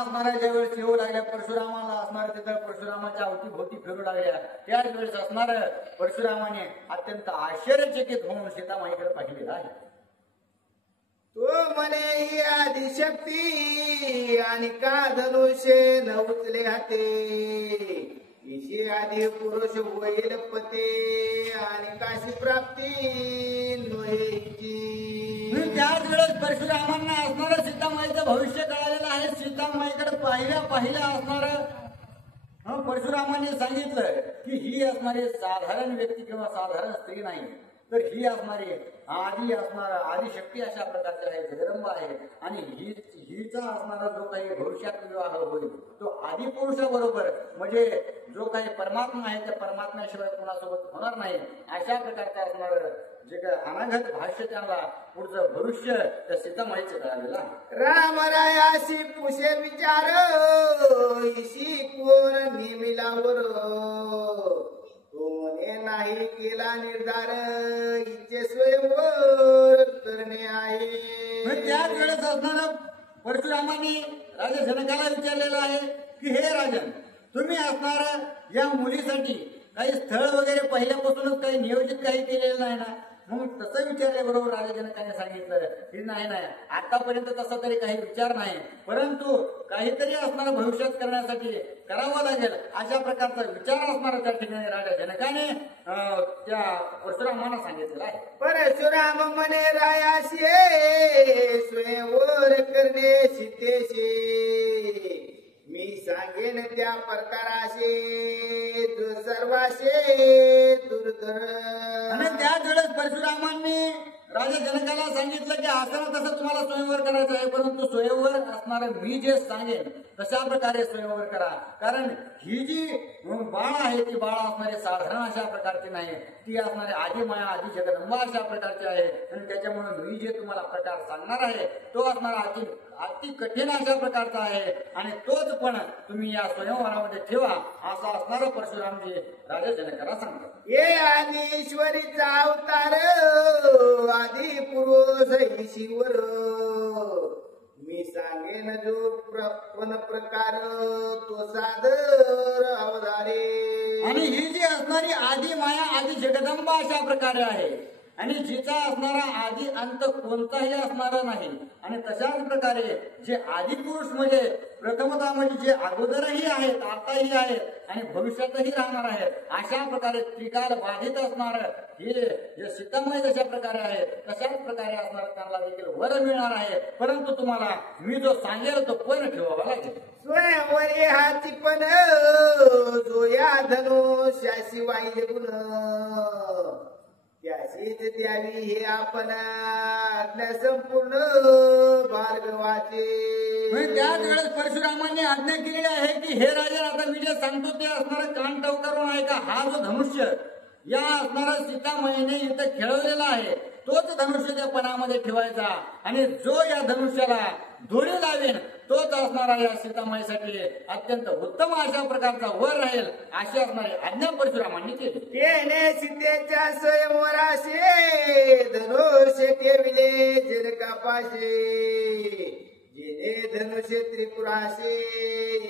असणाऱ्या ज्यावेळेस येऊ लागल्या परशुरामाला असणाऱ्या तिथं परशुरामाच्या अवतीभोवती फिरू लागल्या त्याच वेळेस असणाऱ्या परशुरामाने अत्यंत आश्चर्यचकित होऊन सीतामाईकडे पाहिलेलं आहे. तो म्हणे ही आदिशक्ती आणि का धनुष्य न उचले हाते इशी आधी पुरुष होईल पते आणि काशी प्राप्ती नोहेची. त्याच वेळेस परशुरामांना असणारं सीतामाईचं भविष्य कळालेलं आहे. सीतामाईकडे पाहिल्या असणारं परशुरामांनी सांगितलं की ही असणारी साधारण व्यक्ती किंवा साधारण स्त्री नाही, तर ही असणारी आदिशक्ती अशा प्रकारची आहे, जगदंबा आहे. आणि हिचा असणारा जो काही भविष्यात विवाह होईल तो आदिपुरुषाबरोबर, म्हणजे जो काही परमात्मा आहे त्या परमात्म्याशिवाय कोणासोबत होणार नाही. अशा प्रकारचं असणार जे काय अनागत भाष्य त्यांना पुढचं भविष्य त्या सीतामाईचं कळालेलं आहे. रामरायाशी पुषे विचार इशी कोण नेमिलावर तो म्हणे नाही केला निर्धार इचे स्वयंवर करणे आहे. त्याच वेळेस असणारा परशुरामांनी राजा जनकाला विचारलेलं आहे की हे राजन, तुम्ही असणारा या मुलीसाठी काही स्थळ वगैरे पहिल्यापासूनच काही नियोजित काही केलेलं नाही ना? मग तसं विचारल्याबरोबर राजा जनकाने सांगितलं की नाही आतापर्यंत तसा तरी काही विचार नाही, परंतु काहीतरी असणारं भविष्यात करण्यासाठी करावं लागेल अशा प्रकारचा विचार असणारा त्या ठिकाणी राजा जनकाने त्या परशुरामांना सांगितलेला आहे. परशुराम म्हणे रायाशी स्वयंवर करणे सीतेशी मी सांगेन त्या प्रकाराशे सर्वाशे दुर्धर. आणि त्याच वेळेस परशुरामांनी राजा जनकाला सांगितलं की असं तसं तुम्हाला स्वयंवर करायचं आहे, परंतु स्वयंवर असणारं मी जे सांगेन तशा प्रकारे स्वयंवर करा. कारण ही जी बाळ आहे ती बाळ असणारी साधारण अशा प्रकारची नाही, ती असणारी आदिमाया आदि जगदंबा अशा प्रकारची आहे. आणि त्याच्यामुळे मी जे तुम्हाला प्रकार सांगणार आहे तो असणारा अति कठीण अशा प्रकारचा आहे आणि तोच पण तुम्ही या स्वयंवरामध्ये ठेवा असा असणारा परशुरामजी राजा जनकाला सांगतात. हे आदिश्वरीचा अवतार आदि पुरुष ईश्वर मी सांगेन जो प्रकार तो सादर अवधारे. आणि ही जी असणारी आदि माया आदि जगदंबा अशा प्रकारे आहे आणि जिचा असणारा आदि अंत कोणताही असणारा नाही. आणि तशाच प्रकारे जे आदिपुरुष म्हणजे प्रथमतः म्हणजे जे अगोदरही आहेत आताही आहेत आणि भविष्यातही राहणार आहेत अशा प्रकारे त्रिकाल बाधित असणार हे जे सीतामाई जशा प्रकारे आहे तशाच प्रकारे असणार त्यांना देखील वर मिळणार आहे. परंतु तुम्हाला मी जो सांगेल तो पण ठेवावा लागेल. स्वयंवरी हाती पण जो या धनुष्याशी वाईल गुण त्याशीच द्यावी हे आपण आज्ञा संपूर्ण भार्गवाचे. त्याच वेळेस परशुरामांनी आज्ञा केलेली आहे की हे राजा आता मी जे सांगतो ते असणारं कान टवकारून आहे का, हा जो धनुष्य या असणारा सीतामाईने इथं खेळवलेला आहे तोच धनुष्य त्या पणामध्ये ठेवायचा आणि जो या धनुष्याला दोरी लावेन तोच असणारा या सीतामाईसाठी अत्यंत उत्तम अशा प्रकारचा वर राहील अशी असणारी आज्ञा परशुरामांनी केली. तेने सीतेच्या स्वयंवराशे धनुष्य ठेविले जनकापाशे जिने धनुष्य त्रिपुराशे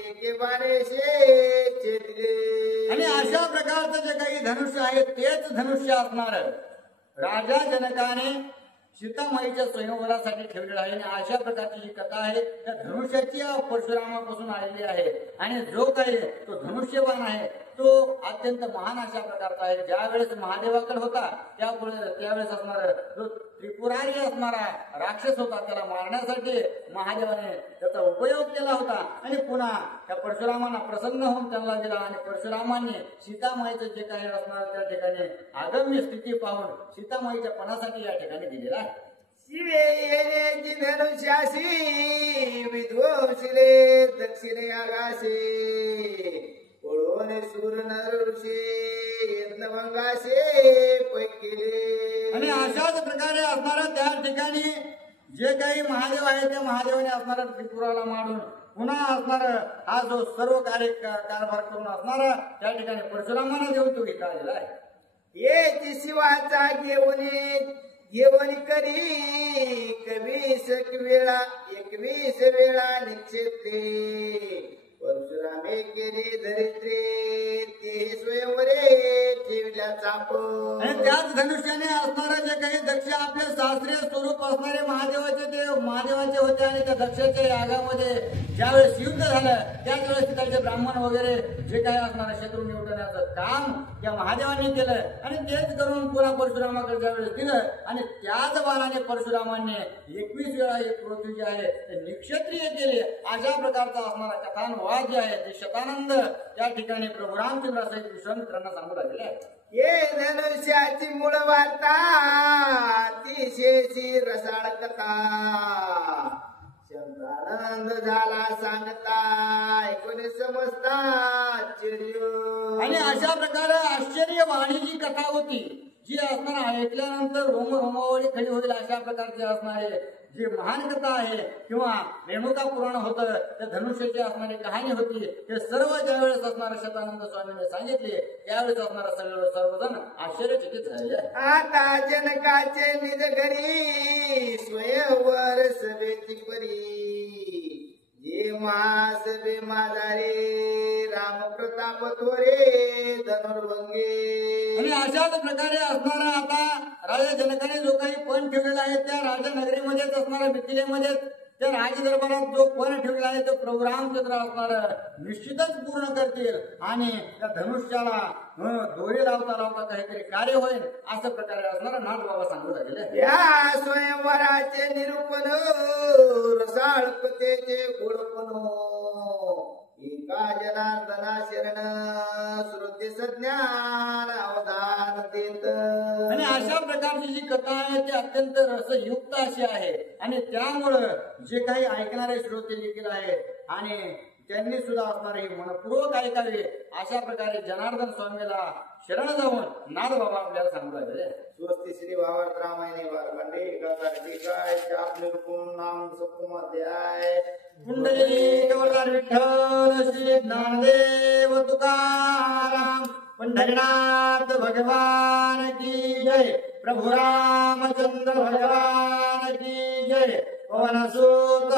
एके बारेशे छेदले. आणि अशा प्रकारचं जे काही धनुष्य आहे तेच धनुष्य असणार राजा जनकाने सीतामाईच्या स्वयंवरासाठी ठेवलेलं आहे. आणि अशा प्रकारची जी कथा आहे त्या धनुष्याची परशुरामापासून आलेली आहे. आणि जो काही तो धनुष्यबाण आहे तो अत्यंत महान अशा प्रकारचा आहे. ज्या वेळेस महादेवाकडे होता त्यावेळेस असणारा जो त्रिपुरारी असणारा राक्षस होता त्याला मारण्यासाठी महादेवाने त्याचा उपयोग केला होता. आणि पुन्हा त्या परशुरामांना प्रसन्न होऊन त्यांना दिला आणि परशुरामांनी सीतामाईचं जे काही असणार त्या ठिकाणी आगम्य स्थिती पाहून सीतामाईच्या पणासाठी या ठिकाणी दिलेला आहे. शिवे येणे धनुष्याशी विध्वंसिले दक्षिणे आगाशे पळवणे सूर नर ऋषी यज्ञभंगाशे पैकिले. आणि अशाच प्रकारे असणारा त्या ठिकाणी जे काही महादेव आहे त्या महादेवाने असणारा त्रिपुराला मारून पुन्हा असणार हा जो सर्व कारभार करून असणारा त्या ठिकाणी परशुरामांना देऊन तो विकाळलेला आहे. ये शिवाचा घेऊन करी 21 वेळा निक्षेत्रे परशुरामे केले धरित्रे ते स्वयंवरे ठेवल्या चाप. आणि त्याच नागधनुष्याने असणारे जे काही दक्ष आपले शास्त्रीय स्वरूप असणारे महादेवाचे होते आणि त्या दक्षाच्या यागामध्ये ज्यावेळेस युद्ध झालं त्याच वेळेस तिकडचे ब्राह्मण वगैरे जे काही असणारे शत्रू निवडण्याचं काम त्या महादेवांनी केलं आणि तेच करून पुन्हा परशुरामाकडे ज्यावेळेस दिलं आणि त्याच बाणाने परशुरामांनी 21 वेळा एक पृथ्वी जी आहे ते निक्षत्रिय केली. अशा प्रकारचा असणारा कथानवाद जे आहे ते शतानंद त्या ठिकाणी प्रभू रामचंद्रासहित विश्वामित्रांना सांगू लागले आहे. ये धनुष्याची मूळ वार्ता अतिशयची रसाळ कथा शब्दानंद झाला सांगता ऐकून समजता आश्चर्य. आणि अशा प्रकारे आश्चर्यवाणी जी कथा होती जी असणार ऐकल्यानंतर रोमरोमावळी खडी होईल अशा प्रकारचे असणारे जी महान कथा आहे किंवा रेणुका पुराण होतं त्या धनुष्याची असणारी कहाणी होती ते सर्व ज्यावेळेस असणाऱ्या शतानंद स्वामीने सांगितले त्यावेळेस असणारा सर्वजण आश्चर्यचकित झाले. आता जनकाचे निज घरी स्वयंवर सभेची परी जे महासभे माझारे रामप्रताप थोरे धनुर्भंगे. आणि अशाच प्रकारे असणारा आता राजा जनकाने जो काही पण ठेवलेला आहे त्या राजनगरीमध्येच असणाऱ्या मिथिलेमध्ये त्या राजदरबारात जो पण ठेवलेला आहे तो प्रभू रामचंद्र असणार निश्चितच पूर्ण करतील आणि त्या धनुष्याला दोरे लावता लावता काहीतरी कार्य होईल अशा प्रकारे असणारा नाथ बाबा सांगू लागले. या स्वयंवराचे निरूपण रसाळ कथेचे गोडपण एका जनार्दना शरण श्रुती सज्ञान अवधान देत. आणि अशा प्रकारची जी कथा आहे ती अत्यंत रसयुक्त अशी आहे आणि त्यामुळं जे काही ऐकणारे श्रोते देखील आहेत आणि त्यांनी सुद्धा असणारे मनपूर्वक ऐकावे अशा प्रकारे जनार्दन स्वामीला शरण जाऊन नाथ बाबा आपल्याला सांगू लागले. स्वस्ति श्री भावार्थ रामायणे बालखंडे एकाकार चाप निरूपण नाम सप्तम अध्याय. पुंडलिक वरदार विठ्ठल श्री ज्ञानदेव तुकाराम पंढरीनाथ भगवान की जय. प्रभु रामचंद्र भगवान की जय. पवन सुत